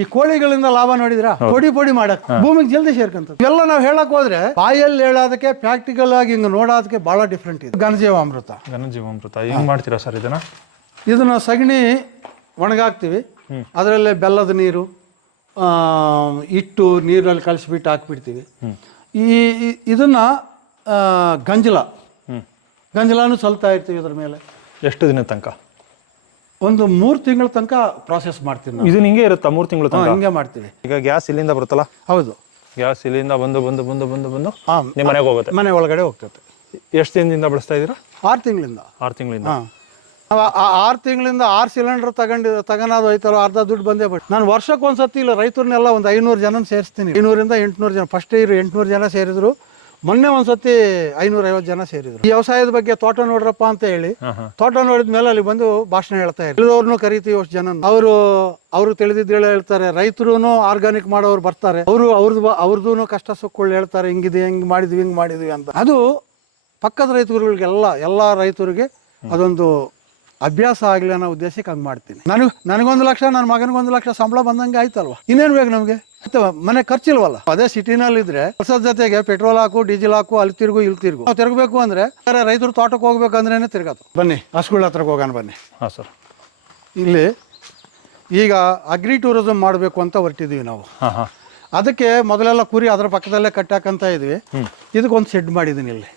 ಈ ಕೋಳಿಗಳಿಂದ ಲಾಭ ನೋಡಿದ್ರ ಪೊಡಿ ಮಾಡಕ್ ಭೂಮಿಗೆ ಜಲ್ದಿ ಸೇರ್ಕಂತ ಎಲ್ಲ ನಾವು ಹೇಳಕ್ ಹೋದ್ರೆ ಬಾಯಲ್ಲಿ ಹೇಳೋದಕ್ಕೆ ಪ್ರಾಕ್ಟಿಕಲ್ ಆಗಿ ಹಿಂಗ ನೋಡೋದಕ್ಕೆ ಬಹಳ ಡಿಫ್ರೆಂಟ್ ಇದೆ. ಘನಜೀವಾಮೃತ ಹೆಂಗ್ ಮಾಡ್ತೀರಾ ಸರ್ ಇದನ್ನ ಸಗಣಿ ಒಣಗಾಕ್ತಿವಿ, ಅದರಲ್ಲೇ ಬೆಲ್ಲದ ನೀರು ಇಟ್ಟು ನೀರಲ್ಲಿ ಕಲಿಸ್ಬಿಟ್ಟು ಹಾಕ್ಬಿಡ್ತೀವಿ. ಇದನ್ನ ಗಂಜಲಾನು ಸಲ್ತಾ ಇರ್ತೀವಿ ಇದ್ರ ಮೇಲೆ. ಎಷ್ಟು ದಿನ ತನಕ? ಒಂದು 3 ತಿಂಗಳ ತನಕ ಪ್ರಾಸೆಸ್ ಮಾಡ್ತೀವಿ ನಾವು. ಇದು ಹಿಂಗೆ ಇರುತ್ತಾ 3 ತಿಂಗಳು ತನಕ? ಹಿಂಗೆ ಮಾಡ್ತೀವಿ. ಈಗ ಗ್ಯಾಸ್ ಇಲ್ಲಿಂದ ಬರುತ್ತಲ್ಲ? ಹೌದು, ಗ್ಯಾಸ್ ಇಲ್ಲಿಂದ ಬಂದು ನಿಮ್ಮ ಮನೆಗೆ ಹೋಗುತ್ತೆ? ಮನೆ ಒಳಗಡೆ ಹೋಗ್ತದೆ. ಎಷ್ಟು ದಿನದಿಂದ ಬಳಸ್ತಾ ಇದ್ದೀರಾ? 6 ತಿಂಗಳಿಂದ. 6 ತಿಂಗಳಿಂದ. 6 ತಿಂಗಳಿಂದ 6 ಸಿಲಿಂಡರ್ ತಗೊಂಡೋದು ಹೋಯ್ತಲ್ಲ, ಅರ್ಧ ದುಡ್ಡು ಬಂದೇ ಬಿಟ್ಟು. ನಾನು ವರ್ಷಕ್ಕೆ ಒಂದ್ಸತಿ ಇಲ್ಲ ರೈತರನ್ನೆಲ್ಲ ಒಂದು 500 ಜನ ಸೇರಿಸ್ತೀನಿ. 500ರಿಂದ 800 ಜನ. ಫಸ್ಟ್ 800 ಜನ ಸೇರಿದ್ರು, ಮೊನ್ನೆ ಒಂದ್ಸತಿ 550 ಜನ ಸೇರಿದ್ರು. ಈ ವ್ಯವಸಾಯದ ಬಗ್ಗೆ ತೋಟ ನೋಡ್ರಪ್ಪ ಅಂತ ಹೇಳಿ ತೋಟ ನೋಡಿದ ಮೇಲೆ ಅಲ್ಲಿ ಬಂದು ಭಾಷಣ ಹೇಳ್ತಾ ಇದ್ದಾರೆ. ತಿಳಿದವ್ರನ್ನು ಕರಿತೀವಿ ಅಷ್ಟು ಜನ. ಅವರು ತಿಳಿದಿದ್ದು ಹೇಳ್ತಾರೆ. ರೈತರು ಆರ್ಗಾನಿಕ್ ಮಾಡೋರು ಬರ್ತಾರೆ, ಅವ್ರದ್ದು ಕಷ್ಟ ಸುಖಗಳು ಹೇಳ್ತಾರೆ. ಹಿಂಗಿದೆ, ಹಿಂಗ್ ಮಾಡಿದ್ವಿ ಅಂತ. ಅದು ಪಕ್ಕದ ರೈತರುಗಳಿಗೆಲ್ಲ ಎಲ್ಲ ರೈತರಿಗೆ ಅದೊಂದು ಅಭ್ಯಾಸ ಆಗಲಿ ಅನ್ನೋ ಉದ್ದೇಶಕ್ಕೆ ಹಂಗೆ ಮಾಡ್ತೀನಿ. ನನಗೊಂದು ಲಕ್ಷ, ನನ್ನ ಮಗನಿಗೊಂದು ಲಕ್ಷ ಸಂಬಳ ಬಂದಂಗೆ ಆಯ್ತಲ್ವ, ಇನ್ನೇನು ಬೇಕು ನಮಗೆ? ಮನೆ ಖರ್ಚಿಲ್ವಲ್ಲ. ಅದೇ ಸಿಟಿನಲ್ಲಿ ಇದ್ರೆ ಕೆಲಸದ ಜೊತೆಗೆ ಪೆಟ್ರೋಲ್ ಹಾಕು, ಡೀಸೆಲ್ ಹಾಕು, ಅಲ್ಲಿ ತಿರುಗು ಇಲ್ಲಿ ತಿರುಗು. ನಾವು ತಿರುಗಬೇಕು ಅಂದ್ರೆ ರೈತರು ತೋಟಕ್ಕೆ ಹೋಗ್ಬೇಕಂದ್ರೇನೆ ತಿರ್ಗಾತು. ಬನ್ನಿ ಹಸುಗಳ ಹತ್ರಕ್ಕೆ ಹೋಗೋಣ ಬನ್ನಿ. ಹಾಂ ಸರ್. ಇಲ್ಲಿ ಈಗ ಅಗ್ರಿ ಟೂರಿಸಂ ಮಾಡಬೇಕು ಅಂತ ಹೊರಟಿದ್ವಿ ನಾವು. ಅದಕ್ಕೆ ಮೊದಲೆಲ್ಲ ಕುರಿ ಅದ್ರ ಪಕ್ಕದಲ್ಲೇ ಕಟ್ಟಾಕಂತ ಇದ್ವಿ. ಇದಕ್ಕೊಂದು ಶೆಡ್ ಮಾಡಿದ್ದೀನಿ ಇಲ್ಲಿ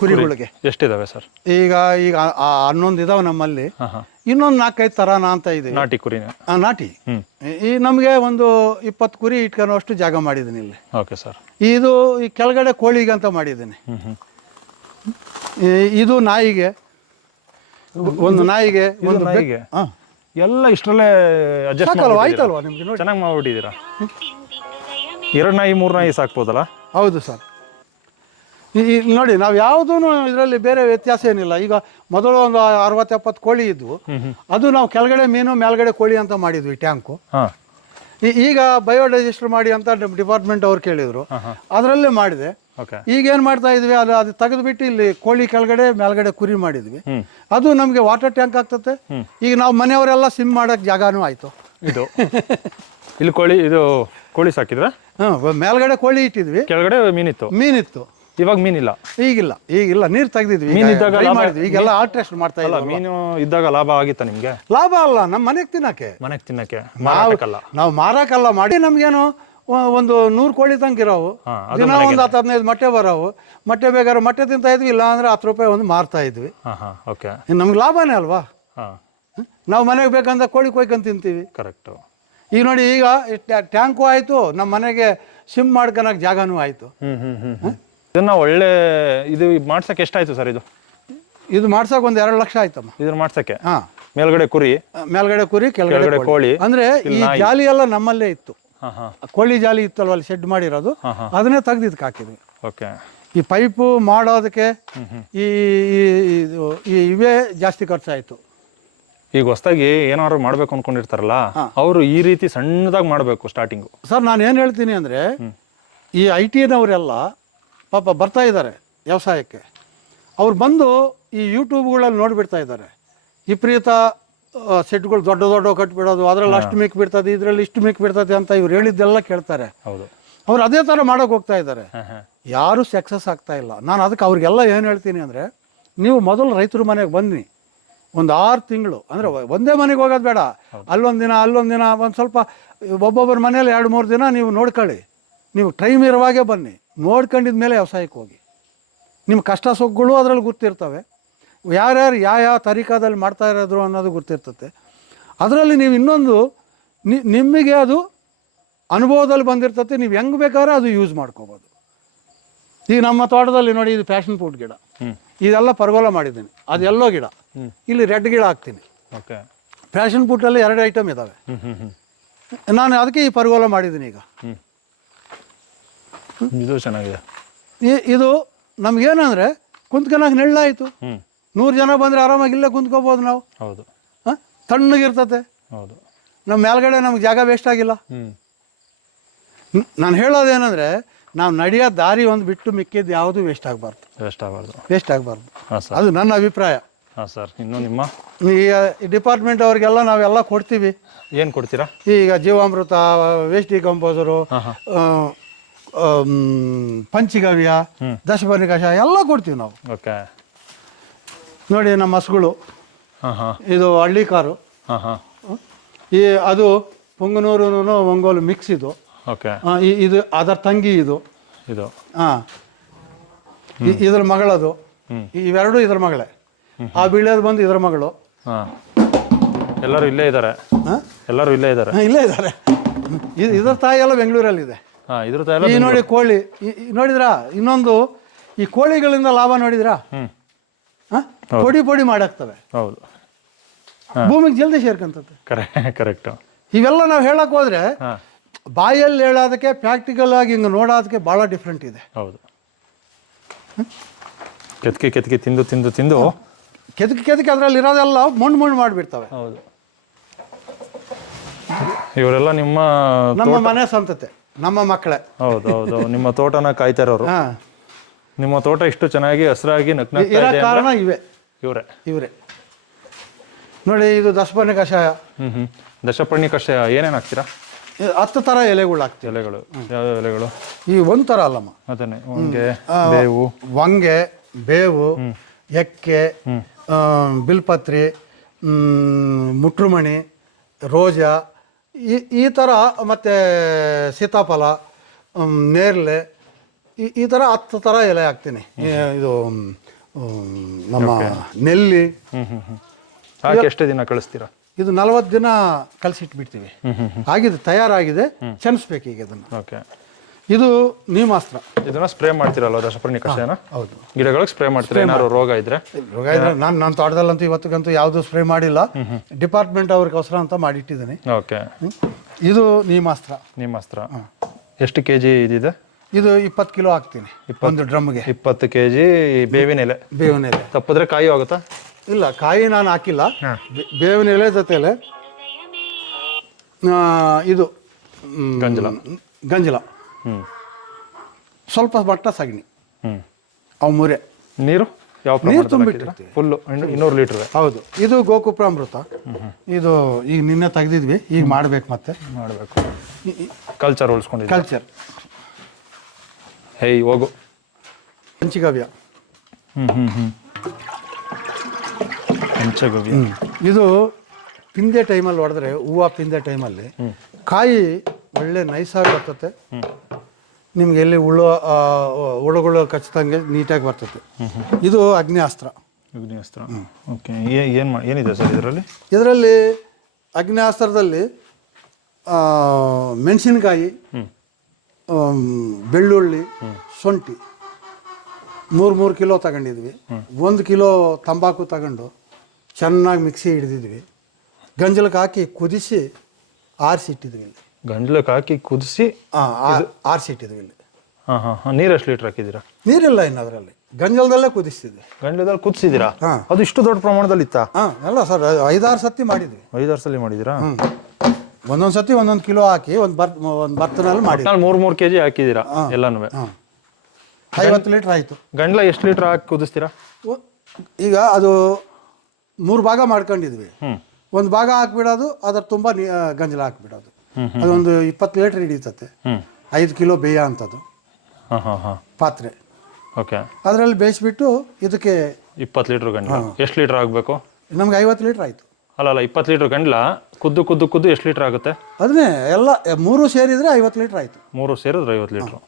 ಕುರಿಗಳಿಗೆ. ಎಷ್ಟಿದಾವೆ ಸರ್? ಈಗ 11 ಇದಾವೆ ನಮ್ಮಲ್ಲಿ. ಇನ್ನೊಂದು 4-5 ತರಾನ ಅಂತ ಇದೆ. ನಾಟಿ ಕುರಿ? ನಾಟಿ. ಈ ನಮಗೆ ಒಂದು 20 ಕುರಿ ಇಟ್ಕೊಳ್ಳೋಷ್ಟು ಜಾಗ ಮಾಡಿದ್ದೀನಿ ಇಲ್ಲಿ. Okay sir. ಇದು ಈ ಕೆಳಗಡೆ ಕೋಳಿಗೆ ಅಂತ ಮಾಡಿದ್ದೀನಿ. ಇದು ನಾಯಿಗೆ, ಒಂದು ನಾಯಿಗೆ, ಒಂದು ನಾಯಿಗೆ. ಎಲ್ಲ ಇಷ್ಟರಲ್ಲೇ ಆಯ್ತಲ್ವಾ ನಿಮ್ಗೆ? ನೋಡಿ ಚೆನ್ನಾಗಿ ಮಾಡ್ಬಿಟ್ಟಿದ್ದೀರಾ. 2 ನಾಯಿ 3 ನಾಯಿ ಸಾಕ್ಬೋದಲ್ಲ? ಹೌದು ಸರ್. ನೋಡಿ, ನಾವು ಯಾವುದೂ ಇದರಲ್ಲಿ ಬೇರೆ ವ್ಯತ್ಯಾಸ ಏನಿಲ್ಲ. ಈಗ ಮೊದಲು ಒಂದು 60-70 ಕೋಳಿ ಇದ್ವು. ಅದು ನಾವು ಕೆಳಗಡೆ ಮೀನು ಮೇಲ್ಗಡೆ ಕೋಳಿ ಅಂತ ಮಾಡಿದ್ವಿ ಟ್ಯಾಂಕು. ಈಗ ಬಯೋಡೈಜೆಸ್ಟರ್ ಮಾಡಿ ಅಂತ ಡಿಪಾರ್ಟ್ಮೆಂಟ್ ಅವ್ರು ಕೇಳಿದ್ರು, ಅದರಲ್ಲೇ ಮಾಡಿದೆ. ಈಗ ಏನು ಮಾಡ್ತಾ ಇದ್ವಿ, ಅದು ತೆಗೆದುಬಿಟ್ಟು ಇಲ್ಲಿ ಕೋಳಿ ಕೆಳಗಡೆ ಮೇಲ್ಗಡೆ ಕುರಿ ಮಾಡಿದ್ವಿ. ಅದು ನಮಗೆ ವಾಟರ್ ಟ್ಯಾಂಕ್ ಆಗ್ತದೆ. ಈಗ ನಾವು ಮನೆಯವರೆಲ್ಲ ಸಿಮ್ ಮಾಡೋಕ್ಕೆ ಜಾಗಾನೂ ಆಯಿತು. ಇದು ಇಲ್ಲಿ ಕೋಳಿ ಸಾಕಿದ್ರ? ಮೇಲ್ಗಡೆ ಕೋಳಿ ಇಟ್ಟಿದ್ವಿ, ಕೆಳಗಡೆ ಮೀನಿತ್ತು. ಇವಾಗ ಮೀನಿಲ್ಲ? ಈಗಿಲ್ಲ, ನೀರು ತೆಗೆದಿದ್ವಿ. ಮೀನಿದ್ದಾಗ ಈಗೆಲ್ಲ ಆಲ್ಟ್ರೇಷನ್ ಮಾಡ್ತಾ ಇಲ್ಲ. ಮೀನು ಇದ್ದಾಗ ಲಾಭ ಆಗಿತ್ತ ನಿಮ್ಗೆ? ಲಾಭ ಅಲ್ಲ, ನಮ್ಮ ಮನೆಗೆ ತಿನ್ನಕ್ಕೆ ನಾವು ಮಾರಕ್ಕಲ್ಲ ಮಾಡಿ. ನಮ್ಗೇನು ಒಂದು 100 ಕೋಳಿ ತನಕ ಇರೋವು, ದಿನ ಒಂದು 10-15 ಮೊಟ್ಟೆ ಬರೋವು. ಮೊಟ್ಟೆ ಬೇಕಾದ್ರೆ ಮೊಟ್ಟೆ ತಿಂತಾ ಇದ್ವಿ, ಇಲ್ಲ ಅಂದ್ರೆ 10 ರೂಪಾಯಿ ಒಂದು ಮಾರ್ತಾ ಇದ್ವಿ. ನಮ್ಗೆ ಲಾಭನೇ ಅಲ್ವಾ? ನಾವು ಮನೆಗೆ ಬೇಕಂದ್ರೆ ಕೋಳಿ ಕೊಯ್ಕೊಂಡು ತಿಂತೀವಿ. ಕರೆಕ್ಟ್. ಈಗ ನೋಡಿ, ಈಗ ಟ್ಯಾಂಕು ಆಯ್ತು, ನಮ್ಮ ಮನೆಗೆ ಸಿಮ್ ಮಾಡ್ಕೊಳಕ್ ಜಾಗನೂ ಆಯ್ತು. ಇದನ್ನ ಒಳ್ಳೆ ಇದು ಮಾಡ್ಸಕ್ಕೆ ಎಷ್ಟಾಯ್ತು ಸರ್? ಇದು ಮಾಡ್ಸಕ್ ಒಂದು 2 ಲಕ್ಷ ಆಯ್ತಮ್ಮ. ಇದನ್ನ ಮಾಡ್ಸಕ್ಕೆ? ಮೇಲ್ಗಡೆ ಕುರಿ ಕೆಳಗಡೆ ಕೋಳಿ. ಅಂದ್ರೆ ಈ ಜಾಲಿ ಎಲ್ಲ ನಮ್ಮಲ್ಲೇ ಇತ್ತು. ಕೋಳಿ ಜಾಲಿ ಇತ್ತಲ್ವ ಅಲ್ಲಿ ಶೆಡ್ ಮಾಡಿರೋದು, ಅದನ್ನೇ ತೆಗ್ದಿದ್ದಕ್ಕೆ ಹಾಕಿದ್ವಿ. ಈ ಪೈಪು ಮಾಡೋದಕ್ಕೆ ಇವೇ ಜಾಸ್ತಿ ಖರ್ಚಾಯ್ತು. ಈಗ ಹೊಸದಾಗಿ ಏನಾದ್ರು ಮಾಡ್ಬೇಕು ಅನ್ಕೊಂಡಿರ್ತಾರಲ್ಲ, ಅವರು ಈ ರೀತಿ ಸಣ್ಣದಾಗಿ ಮಾಡ್ಬೇಕು ಸ್ಟಾರ್ಟಿಂಗು. ಸರ್, ನಾನು ಏನು ಹೇಳ್ತೀನಿ ಅಂದ್ರೆ, ಈ IT-ನವರೆಲ್ಲ ಪಾಪ ಬರ್ತಾ ಇದ್ದಾರೆ ವ್ಯವಸಾಯಕ್ಕೆ. ಅವ್ರು ಬಂದು ಈ ಯೂಟ್ಯೂಬ್ಗಳಲ್ಲಿ ನೋಡಿಬಿಡ್ತಾ ಇದ್ದಾರೆ. ವಿಪರೀತ ಸೆಟ್ಗಳು ದೊಡ್ಡ ಕಟ್ಬಿಡೋದು, ಅದರಲ್ಲಿ ಅಷ್ಟು ಮಿಕ್ ಬಿಡ್ತದೆ, ಇದರಲ್ಲಿ ಇಷ್ಟು ಮಿಕ್ ಬಿಡ್ತದೆ ಅಂತ ಇವ್ರು ಹೇಳಿದ್ದೆಲ್ಲ ಕೇಳ್ತಾರೆ. ಅವ್ರು ಅದೇ ಥರ ಮಾಡೋಕೆ ಹೋಗ್ತಾ ಇದ್ದಾರೆ. ಯಾರೂ ಸಕ್ಸಸ್ ಆಗ್ತಾ ಇಲ್ಲ. ನಾನು ಅದಕ್ಕೆ ಅವ್ರಿಗೆಲ್ಲ ಏನು ಹೇಳ್ತೀನಿ ಅಂದರೆ, ನೀವು ಮೊದಲು ರೈತರ ಮನೆಗೆ ಬನ್ನಿ, ಒಂದು 6 ತಿಂಗಳು. ಅಂದರೆ ಒಂದೇ ಮನೆಗೆ ಹೋಗೋದು ಬೇಡ, ಅಲ್ಲೊಂದು ದಿನ ಒಂದು ಸ್ವಲ್ಪ ಒಬ್ಬೊಬ್ಬರ ಮನೇಲಿ 2-3 ದಿನ ನೀವು ನೋಡ್ಕೊಳ್ಳಿ. ನೀವು ಟೈಮ್ ಇರುವಾಗೆ ಬನ್ನಿ, ನೋಡ್ಕೊಂಡಿದ ಮೇಲೆ ವ್ಯವಸಾಯಕ್ಕೆ ಹೋಗಿ. ನಿಮ್ಮ ಕಷ್ಟ ಸುಖಗಳು ಅದರಲ್ಲಿ ಗೊತ್ತಿರ್ತವೆ. ಯಾರ್ಯಾರು ಯಾವ ತರೀಕಾದಲ್ಲಿ ಮಾಡ್ತಾ ಇರೋದ್ರು ಅನ್ನೋದು ಗೊತ್ತಿರ್ತದೆ. ಅದರಲ್ಲಿ ನೀವು ಇನ್ನೊಂದು ನಿಮಗೆ ಅದು ಅನುಭವದಲ್ಲಿ ಬಂದಿರ್ತದೆ. ನೀವು ಹೆಂಗೆ ಬೇಕಾದ್ರೆ ಅದು ಯೂಸ್ ಮಾಡ್ಕೋಬೋದು. ಈಗ ನಮ್ಮ ತೋಟದಲ್ಲಿ ನೋಡಿ, ಇದು ಪ್ಯಾಷನ್ ಫ್ರೂಟ್ ಗಿಡ, ಇದೆಲ್ಲ ಪರ್ಗೋಲ ಮಾಡಿದ್ದೀನಿ. ಅದು ಎಲ್ಲೋ ಗಿಡ, ಇಲ್ಲಿ ರೆಡ್ ಗಿಡ ಹಾಕ್ತೀನಿ. ಪ್ಯಾಷನ್ ಫ್ರೂಟಲ್ಲಿ 2 ಐಟಮ್ ಇದ್ದಾವೆ. ನಾನು ಅದಕ್ಕೆ ಈ ಪರ್ಗೋಲ ಮಾಡಿದ್ದೀನಿ. ಈಗ ಇದು ಚೆನ್ನಾಗಿದೆ. ಇದು ನಮ್ಗೇನಂದ್ರೆ ಕುಂತ್ಕೊಳಕ್ಕೆ ನೆಳ್ಳಾಯಿತು. 100 ಜನ ಬಂದರೆ ಆರಾಮಾಗಿ ಇಲ್ಲೇ ಕುಂತ್ಕೋಬೋದು ನಾವು. ಹೌದು. ತಣ್ಣಗಿರ್ತತೆ. ಹೌದು. ನಮ್ಮ ಮೇಲ್ಗಡೆ ನಮ್ಗೆ ಜಾಗ ವೇಸ್ಟ್ ಆಗಿಲ್ಲ. ನಾನು ಹೇಳೋದೇನೆಂದರೆ, ನಾವು ನಡೆಯೋ ದಾರಿ ಒಂದು ಬಿಟ್ಟು ಮಿಕ್ಕಿದ್ದು ಯಾವುದು ವೇಸ್ಟ್ ಆಗಬಾರ್ದು. ವೇಸ್ಟ್ ಆಗಬಾರ್ದು. ಅದು ನನ್ನ ಅಭಿಪ್ರಾಯ. ಹಾಂ ಸರ್. ಇನ್ನು ನಿಮ್ಮ ಈ ಡಿಪಾರ್ಟ್ಮೆಂಟ್ ಅವ್ರಿಗೆಲ್ಲ ನಾವೆಲ್ಲ ಕೊಡ್ತೀವಿ. ಏನು ಕೊಡ್ತೀರಾ? ಈಗ ಜೀವಾಮೃತ, ವೇಸ್ಟ್ ಡಿಕಂಪೋಸರು, ಪಂಚಗವ್ಯ, ದಶಪರ್ಣಿ ಕಷಾಯ ಎಲ್ಲ ಕೊಡ್ತೀವಿ ನಾವು. ಓಕೆ. ನೋಡಿ ನಮ್ಮ ಹಸುಗಳು, ಹಾಂ ಹಾಂ. ಇದು ಹಳ್ಳಿ ಕಾರು. ಹಾಂ ಹಾಂ. ಈ ಅದು ಪೊಂಗನೂರು ಒಂಗೋಲು ಮಿಕ್ಸ್ ಇದು. ಓಕೆ. ಇದು ಅದರ ತಂಗಿ ಇದು. ಇದು ಹಾಂ, ಇದ್ರ ಮಗಳದು. ಇವೆರಡು ಇದ್ರ ಮಗಳೇ. ಆ ಬೀಳೋದು ಬಂದು ಇದ್ರ ಮಗಳು. ಹಾಂ, ಎಲ್ಲರೂ ಇಲ್ಲೇ ಇದ್ದಾರೆ. ಎಲ್ಲರೂ ಇಲ್ಲೇ ಇದ್ದಾರೆ. ಇಲ್ಲೇ ಇದ್ದಾರೆ. ಇದ್ರ ತಾಯಿ ಎಲ್ಲ ಬೆಂಗಳೂರಲ್ಲಿದೆ. ಹಾಂ, ಇದ್ರ ತಾಯಿ ಈ ನೋಡಿ ಕೋಳಿ ನೋಡಿದ್ರಾ? ಇನ್ನೊಂದು ಈ ಕೋಳಿಗಳಿಂದ ಲಾಭ ನೋಡಿದ್ರಾ? ಪೊಡಿ ಪೊಡಿ ಮಾಡಾಕ್ತವೆ. ಹೌದು, ಭೂಮಿಗೆ ಜಲ್ದಿ ಸೇರ್ಕೊಂತತೆ. ಕರೆಕ್ಟು. ಇವೆಲ್ಲ ನಾವು ಹೇಳಕ್ ಹೋದ್ರೆ ಬಾಯಲ್ಲಿ ಹೇಳೋದಕ್ಕೆ ಪ್ರಾಕ್ಟಿಕಲ್ ಆಗಿ ಹಿಂಗೆ ನೋಡೋದಕ್ಕೆ ಭಾಳ ಡಿಫ್ರೆಂಟ್ ಇದೆ. ಹೌದು. ಕೆತ್ಕೆ ತಿಂದು ತಿಂದು ತಿಂದು ಕೆದಕಿ ಅದರಲ್ಲಿ ಇರೋದೆಲ್ಲ ಮಣ್ಣು ಮಾಡಿಬಿಡ್ತವೆ. ಹೌದು. ಇವರೆಲ್ಲ ನಮ್ಮ ಮನೆ ಸಂತತೆ, ನಮ್ಮ ಮಕ್ಕಳೇ. ಹೌದು ಹೌದು. ನಿಮ್ಮ ತೋಟನ ಕಾಯ್ತಾ ಇರೋರು. ನಿಮ್ಮ ತೋಟ ಇಷ್ಟು ಚೆನ್ನಾಗಿ ಹಸಿರಾಗಿ ಕಾರಣ ಇವರೇ. ನೋಡಿ, ಇದು ದಶಪರ್ಣಿ ಕಷಾಯ. ದಶಪರ್ಣಿ ಕಷಾಯ ಏನೇನು ಹಾಕ್ತೀರಾ? 10 ಥರ ಎಲೆಗಳು ಹಾಕ್ತೀವಿ. ಎಲೆಗಳು ಯಾವ್ಯಾವ ಎಲೆಗಳು? ಈ ಒಂದು ಥರ ಅಲ್ಲಮ್ಮ, ಅದನ್ನೇ ವಂಗೆ, ಬೇವು, ಬೇವು, ಎಕ್ಕೆ, ಬಿಲ್ಪತ್ರಿ, ಮುಟ್ರುಮಣಿ, ರೋಜಾ, ಈ ಥರ, ಮತ್ತು ಸೀತಾಫಲ, ನೇರಳೆ, ಈ ಥರ 10 ಥರ ಎಲೆ ಹಾಕ್ತೀನಿ. ಇದು ನಮ್ಮ ನೆಲ್ಲಿ ಹಾಕಿ ಎಷ್ಟು ದಿನ ಕಳಿಸ್ತೀರಾ? ಇದು 40 ದಿನ ಕಲಸಿಟ್ಬಿಡ್ತೀವಿ. ಆಗಿದೆ, ತಯಾರಾಗಿದೆ, ಚೆನ್ನಿಸ್ಬೇಕು ಈಗ ಇದನ್ನು. ಓಕೆ. ಇದು ನೀಮಾಸ್ತ್ರ. ಇದನ್ನ ಸ್ಪ್ರೇ ಮಾಡ್ತೀರಲ್ವ ದಶಪರ್ಣಿ ಕಷಾಯನ? ಹೌದು. ಗಿಡಗಳಿಗೆ ಸ್ಪ್ರೇ ಮಾಡ್ತೀರಾ? ಏನಾದ್ರು ರೋಗ ಇದ್ರೆ? ನನ್ನ ತೋಟದಲ್ಲಂತೂ ಇವತ್ತಿಗಂತೂ ಯಾವುದು ಸ್ಪ್ರೇ ಮಾಡಿಲ್ಲ. ಡಿಪಾರ್ಟ್ಮೆಂಟ್ ಅವ್ರಿಗೋಸ್ಕರ ಅಂತ ಮಾಡಿಟ್ಟಿದ್ದೀನಿ. ಓಕೆ. ಇದು ನೀಮಾಸ್ತ್ರ. ಎಷ್ಟು ಕೆಜಿ ಇದಿದೆ? ಇದು 20 ಕಿಲೋ ಹಾಕ್ತೀನಿ ಒಂದು ಡ್ರಮ್ಗೆ. 20 ಕೆಜಿ ಬೇವಿನ ಎಲೆ. ತಪ್ಪಿದ್ರೆ ಕಾಯಿ ಹೋಗುತ್ತಾ? ಇಲ್ಲ, ಕಾಯಿ ನಾನು ಹಾಕಿಲ್ಲ. ಬೇವಿನ ಎಲೆ ಜೊತೆಲೆ ಇದು ಗಂಜಲ, ಸ್ವಲ್ಪ ಮಟ್ಟ ಸಗಣಿ, ಅವು ಮುರೆ. ನೀರು ನೀರು ತುಂಬಿಟ್ಟಿರ್ತೀವಿ ಫುಲ್ಲು 200 ಲೀಟ್ರ್. ಹೌದು. ಇದು ಗೋಕುಪ್ರಾಮೃತ. ಇದು ಈಗ ನಿನ್ನೆ ತೆಗೆದಿದ್ವಿ, ಈಗ ಮಾಡಬೇಕು, ಮತ್ತೆ ಮಾಡಬೇಕು. ಕಲ್ಚರ್ ಉಳಿಸ್ಕೊಂಡಿದ್ದೀವಿ. ಕಲ್ಚರ್. ಹೇಯ್ ಹೋಗು. ಪಂಚಗವ್ಯ. ಪಂಚಗವ್ಯ ಇದು ಪಿಂದೆ ಟೈಮಲ್ಲಿ ಹೊಡೆದ್ರೆ, ಹೂವು ಪಿಂದೆ ಟೈಮಲ್ಲಿ ಕಾಯಿ ಒಳ್ಳೆ ನೈಸಾಗಿ ಬರ್ತತೆ. ನಿಮ್ಗೆ ಎಲ್ಲಿ ಹುಳುಗಳು ಕಚ್ಚಿದಂಗೆ ನೀಟಾಗಿ ಬರ್ತದೆ. ಇದು ಅಗ್ನಿಅಸ್ತ್ರ. ಓಕೆ. ಏನಿದೆ ಸರ್ ಇದರಲ್ಲಿ? ಇದರಲ್ಲಿ ಅಗ್ನಿಅಸ್ತ್ರದಲ್ಲಿ ಮೆಣಸಿನಕಾಯಿ, ಬೆಳ್ಳುಳ್ಳಿ, ಶುಂಠಿ 3 ಕಿಲೋ ತಗೊಂಡಿದ್ವಿ. 1 ಕಿಲೋ ತಂಬಾಕು ತಗೊಂಡು ಚೆನ್ನಾಗಿ ಮಿಕ್ಸಿ ಹಿಡಿದಿದ್ವಿ. ಗಂಜಲಕ್ಕೆ ಹಾಕಿ ಕುದಿಸಿ ಆರಿಸಿಟ್ಟಿದ್ವಿ. ಇಲ್ಲಿ ಗಂಜಲಕ್ಕೆ ಹಾಕಿ ಕುದಿಸಿ ಆರಿಸಿಟ್ಟಿದ್ವಿ. ಇಲ್ಲಿ ನೀರು ಎಷ್ಟು ಲೀಟ್ರ್ ಹಾಕಿದ್ದೀರಾ? ನೀರಿಲ್ಲ ಇನ್ನು ಅದರಲ್ಲಿ, ಗಂಜಲದಲ್ಲೇ ಕುದಿಸ್ತಿದ್ವಿ. ಗಂಜಲದಲ್ಲಿ ಕುದಿಸಿದ್ದೀರಾ? ಅದು ಇಷ್ಟು ದೊಡ್ಡ ಪ್ರಮಾಣದಲ್ಲಿ ಇತ್ತಾ? ಎಲ್ಲ ಸರ್, 5-6 ಸತಿ ಮಾಡಿದ್ವಿ. 5-6 ಸಲ ಮಾಡಿದ್ದೀರಾ? ಒಂದೊಂದು ಸತಿ 1 ಕಿಲೋ ಹಾಕಿ ಒಂದು ಬರ್ತನಲ್ಲಿ ಮಾಡಿ 3 ಕೆಜಿ ಹಾಕಿದ್ದೀರಾ ಎಲ್ಲನೂ? 50 ಲೀಟ್ರ್ ಆಯಿತು. ಗಂಜಲ ಎಷ್ಟು ಲೀಟ್ರ್ ಹಾಕಿ ಕುದಿಸ್ತೀರಾ? ಈಗ ಅದು 3 ಭಾಗ ಮಾಡ್ಕೊಂಡಿದ್ವಿ. ಒಂದು ಭಾಗ ಹಾಕ್ಬಿಡೋದು, ಅದರ ತುಂಬ ಗಂಜಲ ಹಾಕ್ಬಿಡೋದು. ಅದೊಂದು 20 ಲೀಟ್ರ್ ಹಿಡಿತತೆ. 5 ಕಿಲೋ ಬೇಯ ಅಂತದ್ದು ಪಾತ್ರೆ. ಓಕೆ. ಅದರಲ್ಲಿ ಬೇಯಿಸ್ಬಿಟ್ಟು ಇದಕ್ಕೆ 20 ಲೀಟ್ರ್ ಗಂಜಲ ಎಷ್ಟು ಲೀಟ್ರ್ ಆಗಬೇಕು? ನಮ್ಗೆ 50 ಲೀಟ್ರ್ ಆಯಿತು. ಅಲ್ಲ 20 ಲೀಟ್ರ್ ಗಂಜಲ ಕುದ್ದು ಎಷ್ಟು ಲೀಟ್ರ್ ಆಗುತ್ತೆ? ಅದನ್ನೇ ಎಲ್ಲ 3 ಸೇರಿದರೆ 50 ಲೀಟ್ರ್ ಆಯಿತು. 3 ಸೇರಿದ್ರೆ 50 ಲೀಟ್ರ್.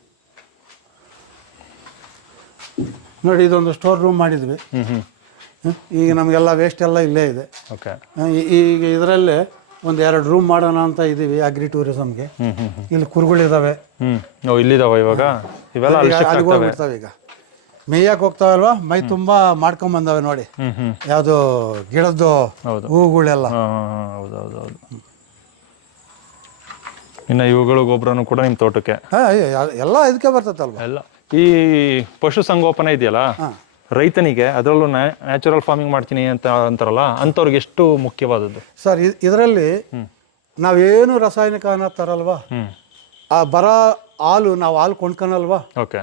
ನೋಡಿ, ಇದೊಂದು ಸ್ಟೋರ್ ರೂಮ್ ಮಾಡಿದ್ವಿ. ಈಗ ನಮಗೆಲ್ಲ ವೇಸ್ಟ್ ಎಲ್ಲ ಇಲ್ಲೇ ಇದೆ. ಓಕೆ. ಈಗ ಇದರಲ್ಲೇ 1-2 ರೂಮ್ ಮಾಡೋಣ ಅಂತ ಇದ್ದೀವಿ ಅಗ್ರಿ ಟೂರಿಸಮ್ಗೆ. ಇಲ್ಲಿ ಕುರುಗಳಿದ್ದಾವೆ. ಇಲ್ಲಿದಾವೆ ಇವಾಗ. ಇವೆಲ್ಲ ಹೋಗ್ಬಿಡ್ತಾವೆ. ಈಗ ಮೇಯಕ್ಕೆ ಹೋಗ್ತಾವಲ್ವಾ, ಮೈ ತುಂಬ ಮಾಡ್ಕೊಂಬಂದವೆ ನೋಡಿ. ಯಾವುದು ಗಿಡದ್ದು ಹೂವುಗಳೆಲ್ಲ. ಹೌದೌದು. ಇನ್ನು ಇವುಗಳು ಗೊಬ್ಬರನು ಕೂಡ ನಿಮ್ಮ ತೋಟಕ್ಕೆ ಎಲ್ಲ ಇದಕ್ಕೆ ಬರ್ತದಲ್ವ? ಎಲ್ಲ ಈ ಪಶು ಸಂಗೋಪನೆ ಇದೆಯಲ್ಲ, ರೈತನಿಗೆ ಅದರಲ್ಲೂ ನ್ಯಾಚುರಲ್ ಫಾರ್ಮಿಂಗ್ ಮಾಡ್ತೀನಿ ಅಂತ ಅಂತಾರಲ್ಲ, ಅಂಥವ್ರಿಗೆ ಎಷ್ಟು ಮುಖ್ಯವಾದದ್ದು ಸರ್? ಇದರಲ್ಲಿ ನಾವೇನು ರಾಸಾಯನಿಕ ಅನ್ನೋ ತರಲ್ವಾ, ಆ ಬರೋ ಹಾಲು ನಾವು ಹಾಲು ಕೊಂಡ್ಕೊಳಲ್ವಾ? ಓಕೆ.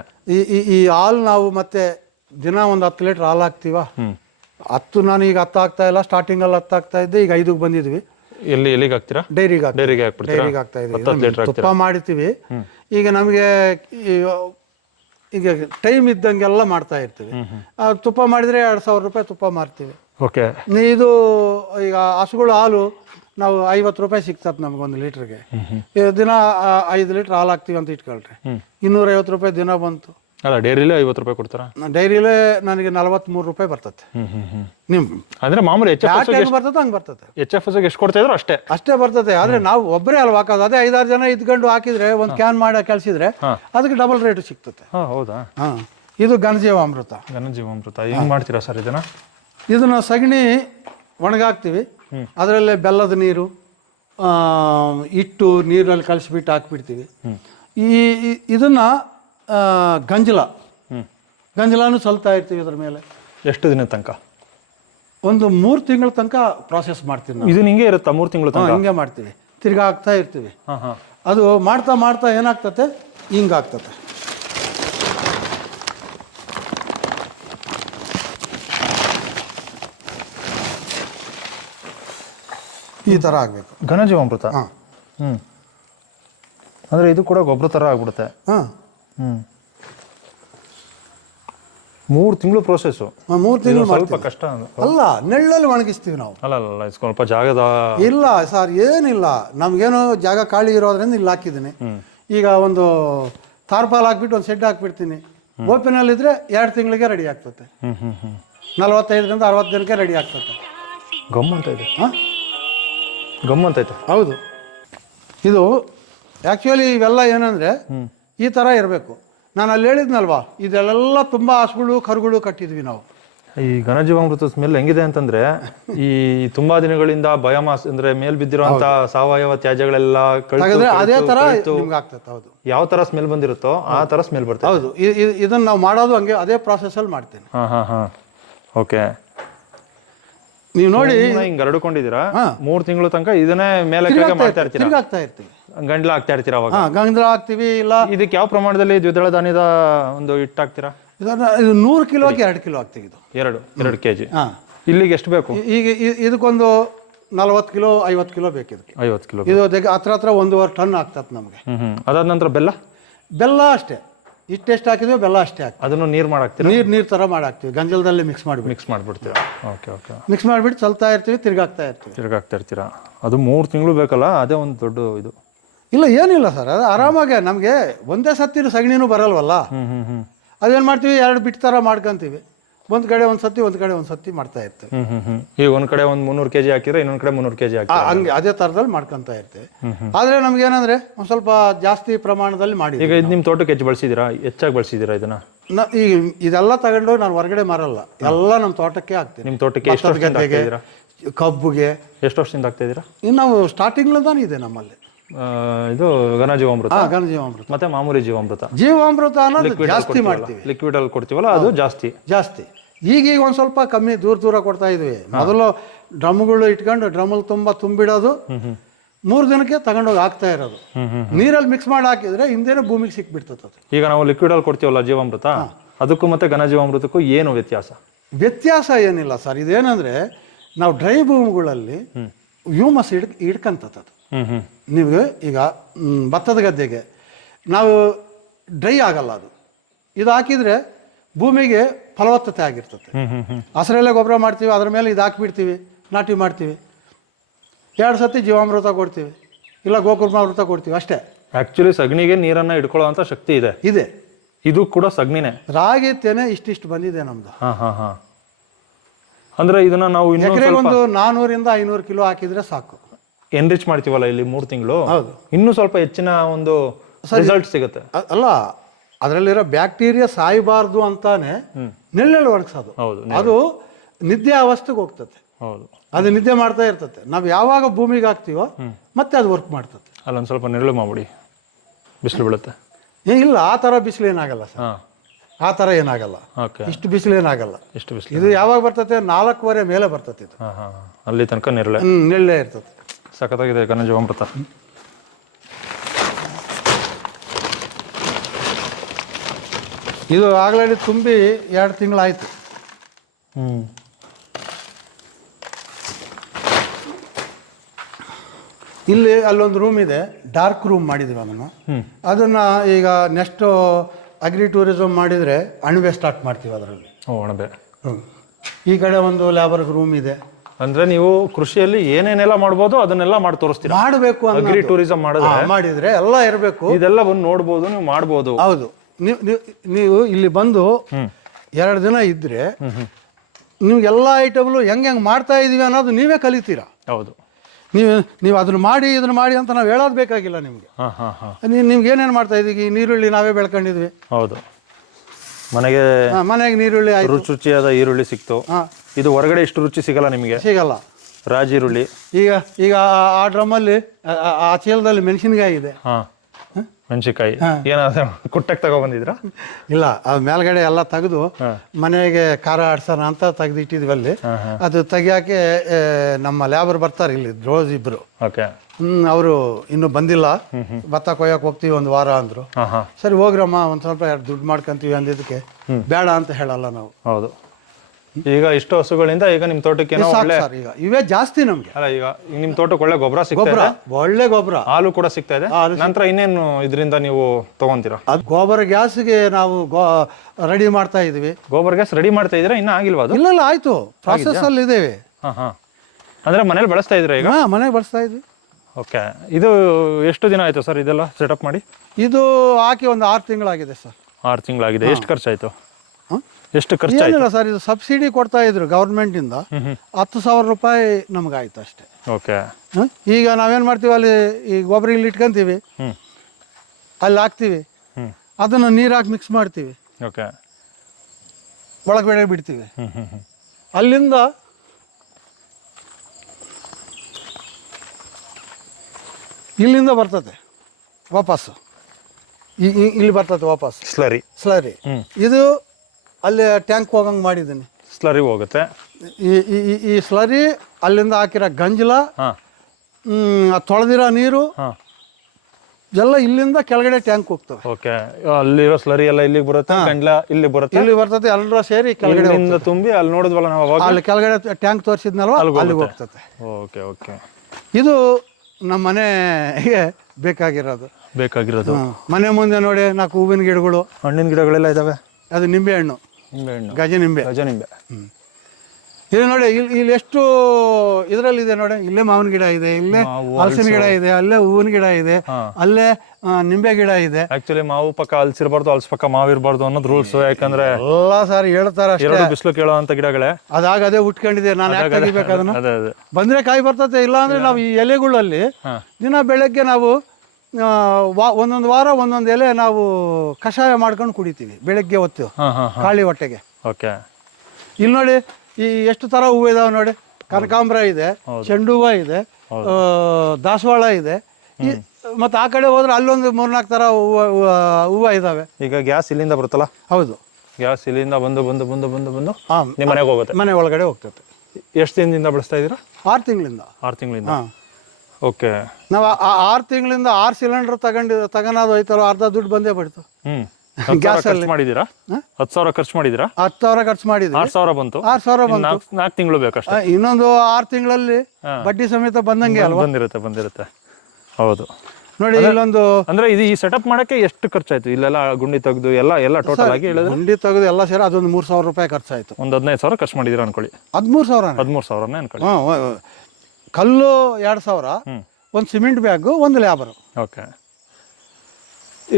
ಈ ಹಾಲು ನಾವು ಮತ್ತೆ ದಿನ ಒಂದು 10 ಲೀಟ್ರ್ ಹಾಲು ಹಾಕ್ತೀವ. 10 ನಾನು ಈಗ 10 ಆಗ್ತಾ ಇಲ್ಲ, ಸ್ಟಾರ್ಟಿಂಗಲ್ಲಿ 10 ಆಗ್ತಾ ಇದ್ದೆ, ಈಗ 5ಕ್ಕೆ ಬಂದಿದ್ವಿ. ಎಲ್ಲಿಗೆ ಹಾಕ್ತೀರಾ? ಡೈರಿಗೆ ಡೈರಿಗೆ ಹಾಕ್ಬಿಡ್ತೀರಾ? ಡೈರಿಗೆ ಆಗ್ತಾ ಇದ್ವಿ. 10 ಲೀಟರ್ ತುಪ್ಪ ಮಾಡಿರ್ತೀವಿ. ಈಗ ನಮಗೆ ಈಗ ಟೈಮ್ ಇದ್ದಂಗೆಲ್ಲ ಮಾಡ್ತಾ ಇರ್ತೀವಿ. ತುಪ್ಪ ಮಾಡಿದರೆ 2,000 ರೂಪಾಯಿ ತುಪ್ಪ ಮಾರ್ತೀವಿ. ಓಕೆ. ಇದು ಈಗ ಹಸುಗಳು ಹಾಲು ನಾವು 50 ರೂಪಾಯಿ ಸಿಗ್ತದೆ ನಮ್ಗೆ 1 ಲೀಟ್ರಿಗೆ. ದಿನ 5 ಲೀಟ್ರ್ ಹಾಲು ಹಾಕ್ತೀವಿ ಅಂತ ಇಟ್ಕೊಳ್ರಿ, 250 ರೂಪಾಯಿ ದಿನ ಬಂತು. ಅಲ್ಲ, ಡೈರಿಲೇ 50 ರೂಪಾಯಿ ಕೊಡ್ತಾರಾ? ಡೈರಿಲೇ ನನಗೆ 43 ರೂಪಾಯಿ ಬರ್ತದೆ. ಅಂದ್ರೆ ಮಾಮೂಲಿ ಹೆಂಗೆ ಬರ್ತದೆ ಹಂಗೆ ಬರ್ತದೆ. HFS ಎಷ್ಟು ಕೊಡ್ತಾ ಇದ್ರು ಅಷ್ಟೇ ಬರ್ತದೆ. ಆದ್ರೆ ನಾವು ಒಬ್ಬರೇ ಅಲ್ವಾ ಹಾಕೋದು, ಅದೇ 5-6 ಜನ ಇದ್ಕೊಂಡು ಹಾಕಿದ್ರೆ ಒಂದು ಕ್ಯಾನ್ ಮಾಡಿ ಕಳಿಸಿದ್ರೆ ಅದಕ್ಕೆ ಡಬಲ್ ರೇಟ್ ಸಿಗ್ತದೆ. ಹೌದಾ? ಇದು ಘನಜೀವಾಮೃತ. ಘನಜೀವಾಮೃತ ಹೆಂಗ್ ಮಾಡ್ತೀರಾ ಸರ್ ಇದನ್ನ ಸಗಣಿ ಒಣಗಾಕ್ತಿವಿ, ಅದರಲ್ಲೇ ಬೆಲ್ಲದ ನೀರು ಇಟ್ಟು ನೀರಲ್ಲಿ ಕಲಿಸ್ಬಿಟ್ಟು ಹಾಕ್ಬಿಡ್ತೀವಿ. ಇದನ್ನ ಗಂಜಲಾನು ಸಲ್ತಾ ಇರ್ತೀವಿ ಇದ್ರ ಮೇಲೆ. ಎಷ್ಟು ದಿನ ತನಕ? ಒಂದು 3 ತಿಂಗಳ ತನಕ ಪ್ರಾಸೆಸ್ ಮಾಡ್ತೀವಿ ನಾವು. ಇದು ಹಿಂಗೆ ಇರುತ್ತಾ 3 ತಿಂಗಳು ತನಕ? ಹಿಂಗೆ ಮಾಡ್ತೀವಿ, ತಿರ್ಗಾ ಹಾಕ್ತಾ ಇರ್ತೀವಿ. ಅದು ಮಾಡ್ತಾ ಮಾಡ್ತಾ ಏನಾಗ್ತತೆ, ಹಿಂಗಾಗ್ತತೆ. ಈ ಥರ ಆಗಬೇಕು ಘನಜೀವಾಮೃತ. ಅಂದರೆ ಇದು ಕೂಡ ಗೊಬ್ಬರ ಥರ ಆಗ್ಬಿಡುತ್ತೆ. 3 ತಿಂಗಳು ಪ್ರೋಸೆಸ್ಸು. 3 ತಿಂಗಳು ಸ್ವಲ್ಪ ಕಷ್ಟ ಅಲ್ಲ, ನೆಳ್ಳಲ್ಲಿ ಒಣಗಿಸ್ತೀವಿ ನಾವು. ಅಲ್ಲ ಸ್ವಲ್ಪ ಜಾಗದ ಇಲ್ಲ ಸರ್, ಏನಿಲ್ಲ, ನಮ್ಗೇನು ಜಾಗ ಖಾಲಿ ಇರೋದ್ರಿಂದ ಇಲ್ಲಿ ಹಾಕಿದ್ದೀನಿ. ಈಗ ಒಂದು ತಾರ್ಪಾಲ್ ಹಾಕ್ಬಿಟ್ಟು ಒಂದು ಶೆಡ್ ಹಾಕ್ಬಿಡ್ತೀನಿ. ಓಪೆನಲ್ಲಿದ್ದರೆ 2 ತಿಂಗಳಿಗೆ ರೆಡಿ ಆಗ್ತದೆ. 45ರಿಂದ 60 ದಿನಕ್ಕೆ ರೆಡಿ ಆಗ್ತದೆ. ಗಮ್ಮಂತೈತೆ. ಹೌದು. ಇದು ಆ್ಯಕ್ಚುಲಿ ಇವೆಲ್ಲ ಏನಂದರೆ ಈ ಥರ ಇರಬೇಕು. ನಾನು ಅಲ್ಲಿ ಹೇಳಿದ್ನಲ್ವಾ, ಇದೆಲ್ಲ ತುಂಬ ಹಸುಗಳು ಕರುಗಳು ಕಟ್ಟಿದ್ವಿ ನಾವು. ಈ ಘನಜೀವಾಮೃತ ಸ್ಮೆಲ್ ಹೆಂಗಿದೆ ಅಂತಂದ್ರೆ, ಈ ತುಂಬಾ ದಿನಗಳಿಂದ ಬಯೋಮಾಸ್ ಅಂದ್ರೆ ಮೇಲ್ ಬಿದ್ದಿರುವಂತ ಸಾವಯವ ತ್ಯಾಜ್ಯಗಳೆಲ್ಲ ಅದೇ ತರ ಆಗ್ತದೆ. ಹೌದು, ಯಾವ ತರ ಸ್ಮೆಲ್ ಬಂದಿರುತ್ತೋ ಆ ತರ ಸ್ಮೆಲ್ ಬರ್ತದೆ. ಹೌದು, ಇದನ್ನ ನಾವು ಮಾಡೋದು ಹಂಗೆ, ಅದೇ ಪ್ರಾಸೆಸ್ ಅಲ್ಲಿ ಮಾಡ್ತೇನೆ. ಓಕೆ. ನೀವು ನೋಡಿ ಹಿಂಗ್ ಹರಡ್ಕೊಂಡಿದ್ದೀರಾ 3 ತಿಂಗಳು ತನಕ ಇದನ್ನೇ ಮೇಲೆ ಮಾಡ್ತಾ ಇರ್ತೀರಾ? ತಿರ್ಗಾಗ್ತಾ ಇರ್ತೀವಿ, ಗಂಡ್ಲ ಹಾಕ್ತಾ ಇರ್ತೀರಾ? ಅವಾಗ ಗಂಡ್ಲ ಹಾಕ್ತಿವಿ. ಇಲ್ಲ, ಇದಕ್ಕೆ ಯಾವ ಪ್ರಮಾಣದಲ್ಲಿ ದ್ವಿದಳ ಧಾನ್ಯದ ಒಂದು ಹಿಟ್ಟು ಹಾಕ್ತೀರಾ? ಇದು 100 ಕಿಲೋಕ್ಕೆ 2 ಕಿಲೋ ಹಾಕ್ತೀವಿ. ಇದು 2 kg. ಇಲ್ಲಿಗೆ ಎಷ್ಟು ಬೇಕು? ಈಗ ಇದಕ್ಕೊಂದು 40 ಕಿಲೋ 50 ಕಿಲೋ ಬೇಕು. ಇದಕ್ಕೆ 50 ಕಿಲೋ. ಇದು ಹತ್ರ 1.5 ಟನ್ ಆಗ್ತದೆ ನಮಗೆ. ಅದಾದ ನಂತರ ಬೆಲ್ಲ ಅಷ್ಟೇ, ಇಷ್ಟೆಷ್ಟು ಹಾಕಿದ್ವಿ, ಬೆಲ್ಲ ಅಷ್ಟೇ ಹಾಕಿ ಅದನ್ನು ನೀರು ಮಾಡಾಕ್ತೀವಿ. ನೀರು ಥರ ಮಾಡಾಕ್ತೀವಿ, ಗಂಜಲದಲ್ಲಿ ಮಿಕ್ಸ್ ಮಾಡಿಬಿಡ್ತೀವಿ. ಓಕೆ. ಮಿಕ್ಸ್ ಮಾಡಿಬಿಟ್ಟು ಚಲ್ತಾ ಇರ್ತೀವಿ, ತಿರ್ಗಾಕ್ತಾ ಇರ್ತೀರಾ. ಅದು 3 ತಿಂಗಳು ಬೇಕಲ್ಲ, ಅದೇ ಒಂದು ದೊಡ್ಡ ಇದು. ಇಲ್ಲ, ಏನಿಲ್ಲ ಸರ್, ಅದು ಆರಾಮಾಗೆ ನಮಗೆ ಒಂದೇ ಸತ್ತಿನ ಸಗಣಿನೂ ಬರಲ್ವಲ್ಲ. ಅದೇನು ಮಾಡ್ತೀವಿ, 2 ಬಿಟ್ಟು ಥರ ಮಾಡ್ಕೊಂತೀವಿ. ಒಂದು ಕಡೆ ಒಂದು ಸತಿ ಮಾಡ್ತಾ ಇರ್ತೀವಿ. ಈಗ ಒಂದು ಕಡೆ ಒಂದು 300 kg ಹಾಕಿದ್ರೆ ಇನ್ನೊಂದು ಕಡೆ 300 kg ಹಾಕಿ ಹಂಗೆ ಅದೇ ಥರದಲ್ಲಿ ಮಾಡ್ಕೊತಾ ಇರ್ತೀವಿ. ಆದರೆ ನಮ್ಗೇನಂದ್ರೆ ಒಂದು ಸ್ವಲ್ಪ ಜಾಸ್ತಿ ಪ್ರಮಾಣದಲ್ಲಿ ಮಾಡಿ. ಈಗ ಇದು ನಿಮ್ಮ ತೋಟಕ್ಕೆ ಹೆಚ್ಚಾಗಿ ಬಳಸಿದ್ದೀರಾ ಇದನ್ನ? ಈಗ ಇದೆಲ್ಲ ತಗೊಂಡು ನಾನು ಹೊರಗಡೆ ಮಾರಲ್ಲ, ಎಲ್ಲ ನಮ್ಮ ತೋಟಕ್ಕೆ ಹಾಕ್ತೀನಿ. ನಿಮ್ಮ ತೋಟಕ್ಕೆ ಎಷ್ಟು ವರ್ಷದಿಂದ ಹಾಕ್ತಾ ಇದ್ದೀರಾ? ಕಬ್ಬುಗೆ ಎಷ್ಟು ವರ್ಷದಿಂದ ಹಾಕ್ತಾ ಇದ್ದೀರಾ? ನಾವು ಸ್ಟಾರ್ಟಿಂಗ್ಲಿಂದಾನು ಇದೆ ನಮ್ಮಲ್ಲಿ. ಇದು ಘನಜೀವಾಮೃತ ಮತ್ತೆ ಮಾಮೂಲಿ ಜೀವಾಮೃತ ಅನ್ನೋದು ಜಾಸ್ತಿ ಮಾಡ್ತೀವಿ. ಲಿಕ್ವಿಡ್ ಅಲ್ಲಿ ಕೊಡ್ತೀವಲ್ಲ, ಅದು ಜಾಸ್ತಿ. ಈಗ ಒಂದು ಸ್ವಲ್ಪ ಕಮ್ಮಿ, ದೂರ ಕೊಡ್ತಾ ಇದ್ವಿ. ಮೊದಲು ಡ್ರಮ್ಗಳು ಇಟ್ಕೊಂಡು ಡ್ರಮ್ಮಲ್ಲಿ ತುಂಬಿಡೋದು, 3 ದಿನಕ್ಕೆ ತಗೊಂಡೋಗಿ ಹಾಕ್ತಾ ಇರೋದು. ನೀರಲ್ಲಿ ಮಿಕ್ಸ್ ಮಾಡಿ ಹಾಕಿದ್ರೆ ಹಿಂದೇನೆ ಭೂಮಿಗೆ ಸಿಕ್ಬಿಡ್ತದೆ. ಈಗ ನಾವು ಲಿಕ್ವಿಡ್ ಅಲ್ಲಿ ಕೊಡ್ತೀವಲ್ಲ ಜೀವಾಮೃತ, ಅದಕ್ಕೂ ಮತ್ತೆ ಘನಜೀವಾಮೃತಕ್ಕೂ ಏನು ವ್ಯತ್ಯಾಸ ಏನಿಲ್ಲ ಸರ್. ಇದೇನಂದ್ರೆ ನಾವು ಡ್ರೈ ಭೂಮಿಗಳಲ್ಲಿ ಹ್ಯೂಮಸ್ ಹಿಡ್ಕಂತದ್ದು. ನೀವು ಈಗ ಭತ್ತದ ಗದ್ದೆಗೆ ನಾವು ಡ್ರೈ ಆಗಲ್ಲ, ಇದು ಹಾಕಿದ್ರೆ ಭೂಮಿಗೆ ಫಲವತ್ತತೆ ಆಗಿರ್ತದೆ. ಹಸಿರೆಲೆ ಗೊಬ್ಬರ ಮಾಡ್ತೀವಿ, ಅದ್ರ ಮೇಲೆ ಇದು ಹಾಕಿಬಿಡ್ತೀವಿ, ನಾಟಿ ಮಾಡ್ತೀವಿ. 2 ಸತಿ ಜೀವಾಮೃತ ಕೊಡ್ತೀವಿ, ಇಲ್ಲ ಗೋಕುರ್ಮಾಮೃತ ಕೊಡ್ತೀವಿ ಅಷ್ಟೇ. ಆಕ್ಚುಲಿ ಸಗಣಿಗೆ ನೀರನ್ನ ಇಟ್ಕೊಳ್ಳುವಂತ ಶಕ್ತಿ ಇದೆ. ಇದು ಕೂಡ ಸಗಣಿನೇ. ರಾಗಿ ತೆನೆ ಇಷ್ಟಿಷ್ಟು ಬಂದಿದೆ ನಮ್ದು. ಅಂದ್ರೆ ಇದನ್ನ ನಾವು ಎಕರೆಗೆ ಒಂದು 400ರಿಂದ 500 ಕಿಲೋ ಹಾಕಿದ್ರೆ ಸಾಕು. ಎನ್ರಿಚ್ ಮಾಡ್ತೀವಲ್ಲ ಇಲ್ಲಿ 3 ತಿಂಗಳು, ಇನ್ನೂ ಸ್ವಲ್ಪ ಹೆಚ್ಚಿನ ಒಂದು ರಿಸಲ್ಟ್ ಸಿಗುತ್ತೆ. ಅಲ್ಲ, ಅದರಲ್ಲಿರೋ ಬ್ಯಾಕ್ಟೀರಿಯಾ ಸಾಯಬಾರ್ದು ಅಂತಾನೆ ನೆಳ್ಳೆಳ್ಳು ಒಣಗಿಸೋದು. ಅದು ನಿದ್ದೆ ಅವಸ್ಥೆಗೆ ಹೋಗ್ತದೆ. ಅದು ನಿದ್ದೆ ಮಾಡ್ತಾ ಇರ್ತದೆ. ನಾವು ಯಾವಾಗ ಭೂಮಿಗೆ ಹಾಕ್ತೀವೋ ಮತ್ತೆ ಅದು ವರ್ಕ್ ಮಾಡ್ತದೆ. ಅಲ್ಲೊಂದು ಸ್ವಲ್ಪ ನೆರಳು ಮಾಡ್ಬಿಡಿ, ಬಿಸಿಲು ಬೀಳುತ್ತೆ. ಇಲ್ಲ, ಆ ಥರ ಬಿಸಿಲು ಏನಾಗಲ್ಲ ಸರ್, ಆ ಥರ ಏನಾಗಲ್ಲ. ಇಷ್ಟು ಬಿಸಿಲು ಏನಾಗಲ್ಲ. ಇದು ಯಾವಾಗ ಬರ್ತದೆ, 4:15 ಮೇಲೆ ಬರ್ತದೆ. ಇದು ಅಲ್ಲಿ ತನಕ ನೆರಳೇ ಇರ್ತದೆ. ಸಖತ್ತಾಗಿದೆ ಘನಜೀವಾಮೃತ. ಇದು ಆಗಲೇ ತುಂಬಿ 2 ತಿಂಗಳಾಯ್ತು. ಇಲ್ಲಿ ಅಲ್ಲೊಂದು ರೂಮ್ ಇದೆ, ಡಾರ್ಕ್ ರೂಮ್ ಮಾಡಿದ್ವಿ ಅದನ್ನು ಈಗ ನೆಕ್ಸ್ಟ್ ಅಗ್ರಿ ಟೂರಿಸಮ್ ಮಾಡಿದರೆ ಅಣಬೆ ಸ್ಟಾರ್ಟ್ ಮಾಡ್ತೀವಿ ಅದರಲ್ಲಿ. ಅಣಬೆ. ಈ ಕಡೆ ಒಂದು ಲೇಬರ್ ರೂಮ್ ಇದೆ. ಅಂದ್ರೆ ನೀವು ಕೃಷಿಯಲ್ಲಿ ಏನೇನೆಲ್ಲ ಮಾಡ್ಬೋದು ಅದನ್ನೆಲ್ಲ ಮಾಡಿ ತೋರಿಸ್ತೀರಾ? ಮಾಡಬೇಕು, ಅಗ್ರಿ ಟೂರಿಸಮ್ ಮಾಡಿದ್ರೆ ಎಲ್ಲ ಇರಬೇಕು, ಇದೆಲ್ಲ ಬಂದು ನೋಡ್ಬೋದು, ನೀವು ಮಾಡ್ಬೋದು. ಹೌದು. ನೀವು ಇಲ್ಲಿ ಬಂದು 2 ದಿನ ಇದ್ರೆ ನಿಮ್ಗೆಲ್ಲ ಐಟಮ್ಗಳು ಹೆಂಗೆ ಮಾಡ್ತಾ ಇದೀವಿ ಅನ್ನೋದು ನೀವೇ ಕಲಿತೀರಾ. ಹೌದು. ನೀವು ಅದನ್ನ ಮಾಡಿ ಅಂತ ನಾವು ಹೇಳೋದು ಬೇಕಾಗಿಲ್ಲ ನಿಮಗೆ. ನಿಮ್ಗೆ ಏನೇನು ಮಾಡ್ತಾ ಇದೀವಿ, ನೀರುಳ್ಳಿ ನಾವೇ ಬೆಳ್ಕೊಂಡಿದ್ವಿ. ಹೌದು. ಮನೆಗೆ ನೀರುಳ್ಳಿ ಆಯ್ತು, ರುಚಿಯಾದ ಈರುಳ್ಳಿ ಸಿಕ್ತು. ಇದು ಹೊರಗಡೆ ಇಷ್ಟು ರುಚಿ ಸಿಗಲ್ಲ ನಿಮಗೆ, ಸಿಗಲ್ಲ. ರಾಜಿ ಈರುಳ್ಳಿ. ಈಗ ಆ ಡ್ರಮ್ಮಲ್ಲಿ ಆ ಚೀಲದಲ್ಲಿ ಮೆಣಸಿನಕಾಯಿ ಇದೆ. ಮೆಣಸಿನಕಾಯಿ ಏನಾದ್ರು ಕುಟ್ಟಕ್ಕೆ ತಗೊಬಂದಿದ್ರಾ? ಇಲ್ಲ, ಅದು ಮೇಲ್ಗಡೆ ಎಲ್ಲ ತೆಗೆದು ಮನೆಗೆ ಖಾರ ಆಡ್ಸೋಣ ಅಂತ ತೆಗೆದಿಟ್ಟಿದ್ವಿ ಅಲ್ಲಿ. ಅದು ತೆಗಿಯಾಕೆ ನಮ್ಮ ಲೇಬರ್ ಬರ್ತಾರೆ ಇಲ್ಲಿ ರೋಸ್ ಇಬ್ರು. ಅವರು ಇನ್ನೂ ಬಂದಿಲ್ಲ, ಭತ್ತ ಕೊಯ್ಯಕ್ಕೆ ಹೋಗ್ತೀವಿ 1 ವಾರ ಅಂದ್ರು. ಸರಿ ಹೋಗ್ರಮ್ಮ, ಒಂದು ಸ್ವಲ್ಪ ದುಡ್ಡು ಮಾಡ್ಕೊಂತೀವಿ ಅಂದಿದ್ದಕ್ಕೆ ಬೇಡ ಅಂತ ಹೇಳಲ್ಲ ನಾವು. ಹೌದು. ಈಗ ಇಷ್ಟು ಹಸುಗಳಿಂದ ಈಗ ನಿಮ್ ತೋಟಕ್ಕೆ ಈಗ ಇವೇ ಜಾಸ್ತಿ ನಮ್ಗೆ. ಅಲ್ಲ, ಈಗ ನಿಮ್ ತೋಟಕ್ಕೆ ಒಳ್ಳೆ ಗೊಬ್ಬರ ಸಿಗ್ತಾ, ಒಳ್ಳೆ ಗೊಬ್ಬರ, ಹಾಲು ಕೂಡ ಸಿಗ್ತಾ ಇದೆ. ನಂತರ ಇನ್ನೇನು ಇದರಿಂದ ನೀವು ತಗೊಂತೀರಾ? ಅದು ಗೋಬರ್ ಗ್ಯಾಸ್ಗೆ ನಾವು ರೆಡಿ ಮಾಡ್ತಾ ಇದೀವಿ. ಗೋಬರ್ ಗ್ಯಾಸ್ ರೆಡಿ ಮಾಡ್ತಾ ಇದ್ರೆ ಇನ್ನ ಆಗಿಲ್ವಾ ಅದು? ಇಲ್ಲ, ಆಯ್ತು, ಪ್ರಾಸೆಸ್ ಅಲ್ಲಿ ಇದೇವೆ. ಅಂದ್ರೆ ಮನೇಲಿ ಬಳಸ್ತಾ ಇದ್ರೆ ಈಗ? ಮನೆಗೆ ಬಳಸ್ತಾ ಇದ್ವಿ. ಓಕೆ. ಇದು ಎಷ್ಟು ದಿನ ಆಯ್ತು ಸರ್ ಇದೆಲ್ಲ ಸೆಟಪ್ ಮಾಡಿ? ಇದು ಹಾಕಿ ಒಂದು 6 ತಿಂಗಳಾಗಿದೆ ಸರ್. 6 ತಿಂಗಳಾಗಿದೆ. ಎಷ್ಟು ಖರ್ಚಾಯ್ತು? ಎಷ್ಟು ಖರ್ಚು? ಏನಿಲ್ಲ ಸರ್, ಇದು ಸಬ್ಸಿಡಿ ಕೊಡ್ತಾ ಇದ್ರು ಗೌರ್ಮೆಂಟ್ ಇಂದ. 10,000 ರೂಪಾಯಿ ನಮ್ಗಾಯ್ತು ಅಷ್ಟೇ. ಓಕೆ. ಈಗ ನಾವೇನ್ ಮಾಡ್ತೀವಿ, ಅಲ್ಲಿ ಈ ಗೊಬ್ಬರ ಇಲ್ಲಿ ಇಟ್ಕೊಂತೀವಿ, ಅಲ್ಲಿ ಹಾಕ್ತಿವಿ, ಅದನ್ನ ನೀರ್ ಹಾಕಿ ಮಿಕ್ಸ್ ಮಾಡ್ತೀವಿ, ಓಕೆ, ಒಳಗಡೆ ಬಿಡ್ತೀವಿ. ಅಲ್ಲಿಂದ ಇಲ್ಲಿಂದ ಬರ್ತದೆ ವಾಪಸ್ಸು, ಇಲ್ಲಿ ಬರ್ತದೆ ವಾಪಸ್ ಸ್ಲರಿ. ಇದು ಅಲ್ಲಿ ಟ್ಯಾಂಕ್ ಹೋಗಂಗೆ ಮಾಡಿದ್ದೀನಿ. ಸ್ಲರಿ ಹೋಗುತ್ತೆ. ಈ ಸ್ಲರಿ ಅಲ್ಲಿಂದ ಹಾಕಿರೋ ಗಂಜಲ, ತೊಳೆದಿರೋ ನೀರು ಎಲ್ಲ ಇಲ್ಲಿಂದ ಕೆಳಗಡೆ ಟ್ಯಾಂಕ್ ಹೋಗ್ತವೆ. ಓಕೆ. ಅಲ್ಲಿರೋ ಸ್ಲರಿ ಎಲ್ಲ ಇಲ್ಲಿಗೆ ಬರುತ್ತೆ, ಗಂಜಲ ಇಲ್ಲಿ ಬರ್ತದೆ, ಎಲ್ಲರೂ ಸೇರಿ ಕೆಳಗಡೆ ತುಂಬಿ ಅಲ್ಲಿ ನೋಡಿದ್ವಲ್ಲ ನಾವು, ಅಲ್ಲಿ ಕೆಳಗಡೆ ಟ್ಯಾಂಕ್ ತೋರಿಸಿದ್ನಲ್ವ, ಅಲ್ಲಿಗೆ ಹೋಗ್ತದೆ. Okay okay. ಇದು ನಮ್ಮ ಮನೆಗೆ ಬೇಕಾಗಿರೋದು. ಮನೆ ಮುಂದೆ ನೋಡಿ 4 ಹೂವಿನ ಗಿಡಗಳು, ಹಣ್ಣಿನ ಗಿಡಗಳೆಲ್ಲ ಇದಾವೆ. ಅದು ನಿಂಬೆ ಹಣ್ಣು, ಗಜ ನಿಂಬೆ. ಇಲ್ಲಿ ನೋಡಿ, ಇಲ್ಲಿ ಎಷ್ಟು ಇದರಲ್ಲಿ ಇದೆ ನೋಡಿ. ಇಲ್ಲೇ ಮಾವಿನ ಗಿಡ ಇದೆ, ಇಲ್ಲೇ ಹಲಸಿನ ಗಿಡ ಇದೆ, ಅಲ್ಲೇ ಹೂವಿನ ಗಿಡ ಇದೆ, ಅಲ್ಲೇ ನಿಂಬೆ ಗಿಡ ಇದೆ. ಆಕ್ಚುಲಿ ಮಾವು ಪಕ್ಕ ಹಲಸಿರಬಾರ್ದು, ಹಲಸು ಪಕ್ಕ ಮಾವು ಇರಬಾರ್ದು ಅನ್ನೋದು ರೂಲ್ಸ್. ಯಾಕಂದ್ರೆ ಎಲ್ಲ ಸಾರ್ ಹೇಳ್ತಾರ, ಬಿಸಿಲು ಕೇಳೋಂತ ಗಿಡಗಳೇ. ಅದೇ ಉಟ್ಕೊಂಡಿದೆ. ನಾನು ಯಾಕೆ ತೆಗಿಬೇಕು ಅದನ್ನ? ಬಂದ್ರೆ ಕಾಯಿ ಬರ್ತದೆ, ಇಲ್ಲ ಅಂದ್ರೆ ನಾವು ಈ ಎಲೆಗಳಲ್ಲಿ ದಿನ ಬೆಳಗ್ಗೆ ನಾವು ಒಂದೊಂದು ವಾರ ಒಂದೊಂದು ಎಲೆ ನಾವು ಕಷಾಯ ಮಾಡ್ಕೊಂಡು ಕುಡಿತೀವಿ ಬೆಳಗ್ಗೆ ಹೊತ್ತು, ಖಾಲಿ ಹೊಟ್ಟೆಗೆ. ಓಕೆ. ಇಲ್ಲಿ ನೋಡಿ, ಈ ಎಷ್ಟು ತರ ಹೂವು ಇದಾವೆ ನೋಡಿ. ಕನಕಾಂಬರ ಇದೆ, ಚೆಂಡು ಹೂವು ಇದೆ, ದಾಸವಾಳ ಇದೆ. ಮತ್ತೆ ಆ ಕಡೆ ಹೋದ್ರೆ ಅಲ್ಲೊಂದು 3-4 ತರ ಹೂವು ಇದಾವೆ. ಈಗ ಗ್ಯಾಸ್ ಇಲ್ಲಿಂದ ಬರುತ್ತಲ್ಲ? ಹೌದು, ಗ್ಯಾಸ್ ಇಲ್ಲಿಂದ ಬಂದು ಬಂದು ಬಂದು ಬಂದು ಬಂದು ನಿಮ್ಮ ಮನೆಗೆ ಹೋಗುತ್ತೆ. ಮನೆ ಒಳಗಡೆ ಹೋಗ್ತದೆ. ಎಷ್ಟು ದಿನದಿಂದ ಬಳಸ್ತಾ ಇದ್ದೀರಾ? 6 ತಿಂಗಳಿಂದ. 6 ತಿಂಗಳಿಂದ. ಓಕೆ. ನಾವು 6 ತಿಂಗಳಿಂದ 6 ಸಿಲಿಂಡರ್ ತಗೊಂಡೋದು ಹೋಯ್ತಲ್ಲ, ಅರ್ಧ ದುಡ್ಡು ಬಂದೇ ಬಿಡ್ತು. ಗ್ಯಾಸ್ ಅಲ್ಲಿ ಮಾಡಿದೀರಾ? 10,000 ಖರ್ಚು ಮಾಡಿದೀರಾ? 10,000 ಖರ್ಚು ಮಾಡಿದ್ವಿ. 6,000 ಬಂತು. 6,000 ಬಂತು. 4 ತಿಂಗಳು ಬೇಕಷ್ಟೇ. ಇನ್ನೊಂದು 6 ತಿಂಗಳಲ್ಲಿ ಬಡ್ಡಿ ಸಮೇತ ಬಂದಂಗೆ ಅಲ್ವಾ? ಬಂದಿರುತ್ತೆ. ಹೌದು ನೋಡಿ, ಇಲ್ಲೊಂದು ಅಂದ್ರೆ ಇದು ಈ ಸೆಟಪ್ ಮಾಡಕ್ಕೆ ಎಷ್ಟು ಖರ್ಚಾಯ್ತು? ಇಲ್ಲೆಲ್ಲ ಗುಂಡಿ ತೆಗೆದು ಎಲ್ಲ ಟೋಟಲ್ ಆಗಿ ಹೇಳಿದ್ರೆ ಗುಂಡಿ ತೆಗೆದು ಎಲ್ಲ ಸೇರಿ ಅದೊಂದು 3,000 ರೂಪಾಯಿ ಖರ್ಚಾಯ್ತು. ಒಂದು 15,000 ಖರ್ಚು ಮಾಡಿದಿರಾ ಅನ್ಕೊಳ್ಳಿ. 13,000 ಅನ್ಕೊಳ್ಳಿ. ಕಲ್ಲು 2,000, ಒಂದು ಸಿಮೆಂಟ್ ಬ್ಯಾಗು, ಒಂದು ಲೇಬರ್. ಓಕೆ.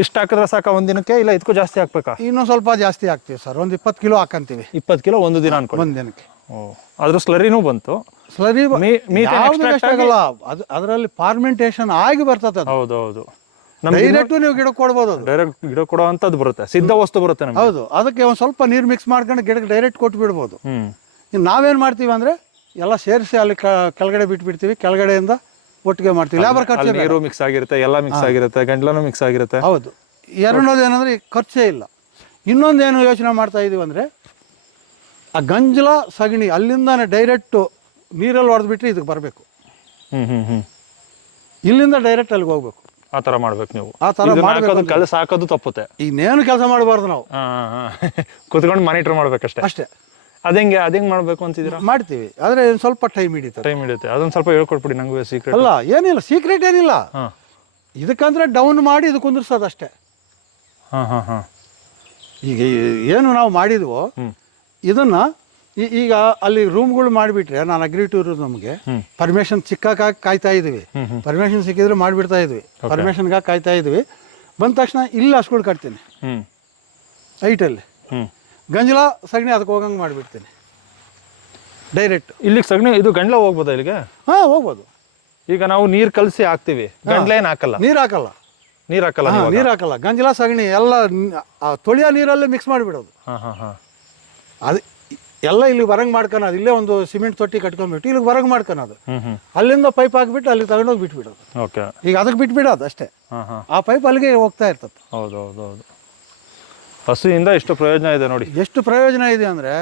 ಇಷ್ಟು ಹಾಕಿದ್ರೆ ಸಾಕ ಒಂದಿನಕ್ಕೆ? ಇಲ್ಲ ಇದಕ್ಕೂ ಜಾಸ್ತಿ ಹಾಕ್ಬೇಕಾ? ಇನ್ನೊಂದು ಸ್ವಲ್ಪ ಜಾಸ್ತಿ ಹಾಕ್ತೀವಿ ಸರ್, ಒಂದು 20 ಕಿಲೋ ಹಾಕಂತೀವಿ. 20 ಕಿಲೋ ಒಂದು ದಿನ ಅನ್ಕೊಳ್ಳಿ. ಒಂದು ದಿನಕ್ಕೆ. ಅದ್ರ ಸ್ಲರಿನೂ ಬಂತು. ಸ್ಲರಿ ಆಗಲ್ಲ, ಅದರಲ್ಲಿ ಫಾರ್ಮೆಂಟೇಶನ್ ಆಗಿ ಬರ್ತದೆ. ಹೌದು. ಡೈರೆಕ್ಟ್ ನೀವು ಗಿಡ ಕೊಡ್ಬೋದು. ಡೈರೆಕ್ಟ್ ಗಿಡ ಕೊಡೋ ಅಂತದ್ದು ಬರುತ್ತೆ, ಸಿದ್ಧ ವಸ್ತು ಬರುತ್ತೆ ನಮ್ಗೆ. ಹೌದು, ಅದಕ್ಕೆ ಒಂದು ಸ್ವಲ್ಪ ನೀರು ಮಿಕ್ಸ್ ಮಾಡ್ಕೊಂಡು ಗಿಡಕ್ಕೆ ಡೈರೆಕ್ಟ್ ಕೊಟ್ಟು ಬಿಡ್ಬೋದು. ನಾವೇನು ಮಾಡ್ತೀವಿ ಅಂದ್ರೆ ಎಲ್ಲ ಸೇರಿಸಿ ಅಲ್ಲಿ ಕೆಳಗಡೆ ಬಿಟ್ಬಿಡ್ತೀವಿ, ಕೆಳಗಡೆಯಿಂದ ಒಟ್ಟಿಗೆ ಮಾಡ್ತೀವಿ. ಲೇಬರ್ ಖರ್ಚು, ನೀರು ಮಿಕ್ಸ್ ಆಗಿರುತ್ತೆ, ಎಲ್ಲ ಮಿಕ್ಸ್ ಆಗಿರುತ್ತೆ, ಗಂಟ್ಲೂ ಮಿಕ್ಸ್ ಆಗಿರುತ್ತೆ. ಹೌದು. ಎರಡನೇದು ಏನಂದ್ರೆ ಖರ್ಚೇ ಇಲ್ಲ. ಇನ್ನೊಂದೇನು ಯೋಚನೆ ಮಾಡ್ತಾ ಇದೀವಿ ಅಂದ್ರೆ, ಆ ಗಂಜಲ ಸಗಣಿ ಅಲ್ಲಿಂದಾನೆ ಡೈರೆಕ್ಟ್ ನೀರಲ್ಲಿ ಹೊಡೆದ್ಬಿಟ್ರೆ ಇದಕ್ಕೆ ಬರಬೇಕು. ಇಲ್ಲಿಂದ ಡೈರೆಕ್ಟ್ ಅಲ್ಲಿಗೆ ಹೋಗ್ಬೇಕು. ಆ ಥರ ಮಾಡ್ಬೇಕು ನೀವು. ಆ ಥರ ಕೆಲಸ ಹಾಕೋದು ತಪ್ಪುತ್ತೆ. ಇನ್ನೇನು ಕೆಲಸ ಮಾಡಬಾರ್ದು ನಾವು, ಕುತ್ಕೊಂಡು ಮಾನಿಟರ್ ಮಾಡ್ಬೇಕಷ್ಟೇ. ಅಷ್ಟೇ. ಅದಂಗೆ ಮಾಡ್ಬೇಕು ಅಂತಿದ್ದೀರಾ? ಮಾಡ್ತೀವಿ, ಆದರೆ ಒಂದು ಸ್ವಲ್ಪ ಟೈಮ್ ಹಿಡಿತದೆ. ಟೈಮ್ ಹಿಡಿಯುತ್ತೆ. ಅದೊಂದು ಸ್ವಲ್ಪ ಹೇಳ್ಕೊಟ್ಬಿಡಿ ನಂಗೂ ಸೀಕ್ರೆಟ್. ಅಲ್ಲ ಏನಿಲ್ಲ, ಸೀಕ್ರೆಟ್ ಏನಿಲ್ಲ. ಹಾಂ ಇದಕ್ಕಂದ್ರೆ ಡೌನ್ ಮಾಡಿ ಇದು ಕುಂದಿರ್ಸೋದು ಅಷ್ಟೇ. ಹಾಂ ಹಾಂ ಹಾಂ ಈಗ ಏನು ನಾವು ಮಾಡಿದ್ವೋ ಇದನ್ನು ಈಗ ಅಲ್ಲಿ ರೂಮ್ಗಳು ಮಾಡಿಬಿಟ್ರೆ, ನಾನು ಅಗ್ರಿ ಟು ಇರೋದು, ನಮಗೆ ಪರ್ಮಿಷನ್ ಸಿಕ್ಕಾಗಿ ಕಾಯ್ತಾ ಇದ್ವಿ. ಪರ್ಮಿಷನ್ ಸಿಕ್ಕಿದ್ರೆ ಮಾಡಿಬಿಡ್ತಾ ಇದ್ವಿ, ಪರ್ಮಿಷನ್ಗಾಗಿ ಕಾಯ್ತಾ ಇದ್ವಿ. ಬಂದ ತಕ್ಷಣ ಇಲ್ಲಿ ಹಸುಗಳು ಕಟ್ತೀನಿ ಹೈಟಲ್ಲಿ, ಗಂಜಲ ಸಗಣಿ ಅದಕ್ಕೆ ಹೋಗಂಗೆ ಮಾಡಿಬಿಡ್ತೀನಿ ಡೈರೆಕ್ಟ್. ಇಲ್ಲಿಗೆ ಸಗಣಿ ಇದು ಗಂಡ್ಲ ಹೋಗ್ಬೋದಾ ಇಲ್ಲಿಗೆ? ಹಾಂ ಹೋಗ್ಬೋದು. ಈಗ ನಾವು ನೀರು ಕಲಸಿ ಹಾಕ್ತಿವಿ, ಗಂಡ್ಲ ಏನು ಹಾಕಲ್ಲ? ನೀರು ಹಾಕಲ್ಲ, ನೀರು ಹಾಕಲ್ಲ. ನೀರು ಹಾಕಲ್ಲ, ಗಂಜಲ ಸಗಣಿ ಎಲ್ಲ ತೊಳೆಯೋ ನೀರಲ್ಲೇ ಮಿಕ್ಸ್ ಮಾಡಿಬಿಡೋದು. ಹಾಂ ಹಾಂ ಹಾಂ ಅದು ಎಲ್ಲ ಇಲ್ಲಿ ಹೊರಗೆ ಮಾಡ್ಕೊಳೋದು. ಇಲ್ಲೇ ಒಂದು ಸಿಮೆಂಟ್ ತೊಟ್ಟಿ ಕಟ್ಕೊಂಡ್ಬಿಟ್ಟು ಇಲ್ಲಿಗೆ ಹೊರಗೆ ಮಾಡ್ಕೊಳೋದು. ಅಲ್ಲಿಂದ ಪೈಪ್ ಹಾಕ್ಬಿಟ್ಟು ಅಲ್ಲಿ ತಗೊಂಡೋಗಿ ಬಿಟ್ಬಿಡೋದು. ಓಕೆ, ಈಗ ಅದಕ್ಕೆ ಬಿಟ್ಬಿಡೋದು ಅಷ್ಟೇ. ಆ ಪೈಪ್ ಅಲ್ಲಿಗೆ ಹೋಗ್ತಾ ಇರ್ತದೆ. ಹೌದು ಹೌದು ಹೌದು. ಹಸುವಿಂದ ಎಷ್ಟು ಪ್ರಯೋಜನ ಇದೆ ನೋಡಿ. ಎಷ್ಟು ಪ್ರಯೋಜನ ಇದೆ ಅಂದರೆ,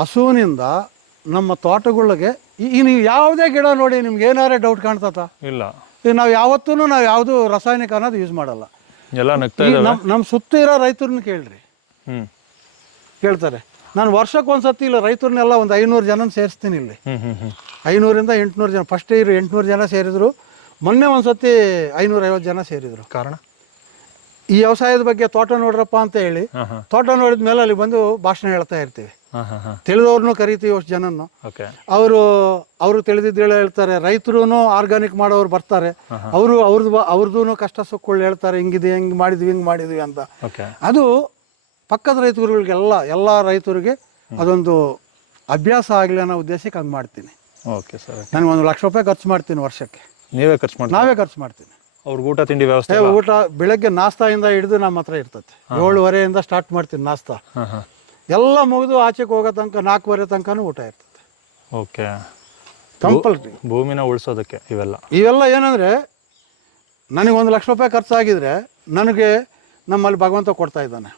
ಹಸುವಿನಿಂದ ನಮ್ಮ ತೋಟಗಳಿಗೆ ಈಗ ನೀವು ಯಾವುದೇ ಗಿಡ ನೋಡಿ, ನಿಮ್ಗೆ ಏನಾರೇ ಡೌಟ್ ಕಾಣ್ತತ? ಇಲ್ಲ. ಈಗ ನಾವು ಯಾವತ್ತೂ ನಾವು ಯಾವುದು ರಾಸಾಯನಿಕ ಅನ್ನೋದು ಯೂಸ್ ಮಾಡಲ್ಲ. ಎಲ್ಲ ನಗ್ತಾ ಇದ್ದಾವೆ. ನಮ್ಮ ಸುತ್ತ ಇರೋ ರೈತರನ್ನ ಕೇಳ್ರಿ, ಕೇಳ್ತಾರೆ. ನಾನು ವರ್ಷಕ್ಕೆ ಒಂದ್ಸತಿ ಇಲ್ಲ ರೈತರನ್ನೆಲ್ಲ ಒಂದು 500 ಜನ ಸೇರಿಸ್ತೀನಿ ಇಲ್ಲಿ. 500ರಿಂದ 800 ಜನ. ಫಸ್ಟ್ ಇಯರ್ 800 ಜನ ಸೇರಿದ್ರು. ಮೊನ್ನೆ ಒಂದ್ಸತಿ 550 ಜನ ಸೇರಿದ್ರು. ಕಾರಣ ಈ ವ್ಯವಸಾಯದ ಬಗ್ಗೆ ತೋಟ ನೋಡ್ರಪ್ಪ ಅಂತ ಹೇಳಿ, ತೋಟ ನೋಡಿದ ಮೇಲೆ ಅಲ್ಲಿ ಬಂದು ಭಾಷಣ ಹೇಳ್ತಾ ಇರ್ತೀವಿ. ತಿಳಿದವ್ರನ್ನೂ ಕರಿತೀವಿ ಅಷ್ಟು ಜನನ್ನು. ಅವರು ತಿಳಿದಿದ್ದು ಹೇಳ್ತಾರೆ. ರೈತರು ಆರ್ಗಾನಿಕ್ ಮಾಡೋರು ಬರ್ತಾರೆ, ಅವ್ರದ್ದು ಕಷ್ಟ ಸುಖಗಳು ಹೇಳ್ತಾರೆ. ಹಿಂಗಿದೆ, ಹಿಂಗೆ ಮಾಡಿದ್ವಿ ಅಂತ. ಅದು ಪಕ್ಕದ ರೈತರುಗಳಿಗೆಲ್ಲ, ಎಲ್ಲ ರೈತರಿಗೆ ಅದೊಂದು ಅಭ್ಯಾಸ ಆಗಲಿ ಅನ್ನೋ ಉದ್ದೇಶಕ್ಕೆ ಹಂಗೆ ಮಾಡ್ತೀನಿ. Okay sir. ನನಗೆ 1 ಲಕ್ಷ ರೂಪಾಯಿ ಖರ್ಚು ಮಾಡ್ತೀನಿ ವರ್ಷಕ್ಕೆ. ನೀವೇ ಖರ್ಚು ಮಾಡಿ? ನಾವೇ ಖರ್ಚು ಮಾಡ್ತೀನಿ. ಅವ್ರಿಗೆ ಊಟ ತಿಂಡಿ ವ್ಯವಸ್ಥೆ? ಊಟ ಬೆಳಗ್ಗೆ ನಾಸ್ತಾಯಿಂದ ಹಿಡಿದು ನಮ್ಮ ಹತ್ರ ಇರ್ತದೆ. 7:30 ಸ್ಟಾರ್ಟ್ ಮಾಡ್ತೀನಿ ನಾಸ್ತಾ. ಎಲ್ಲ ಮುಗಿದು ಆಚೆಗೆ ಹೋಗೋ ತನಕ 4:30 ತನಕನೂ ಊಟ ಇರ್ತದೆ. Okay, compulsory. ಭೂಮಿನ ಉಳಿಸೋದಕ್ಕೆ ಇವೆಲ್ಲ ಏನಂದರೆ, ನನಗೆ 1 ಲಕ್ಷ ರೂಪಾಯಿ ಖರ್ಚಾಗಿದ್ರೆ ನನಗೆ ನಮ್ಮಲ್ಲಿ ಭಗವಂತ ಕೊಡ್ತಾ ಇದ್ದಾನೆ.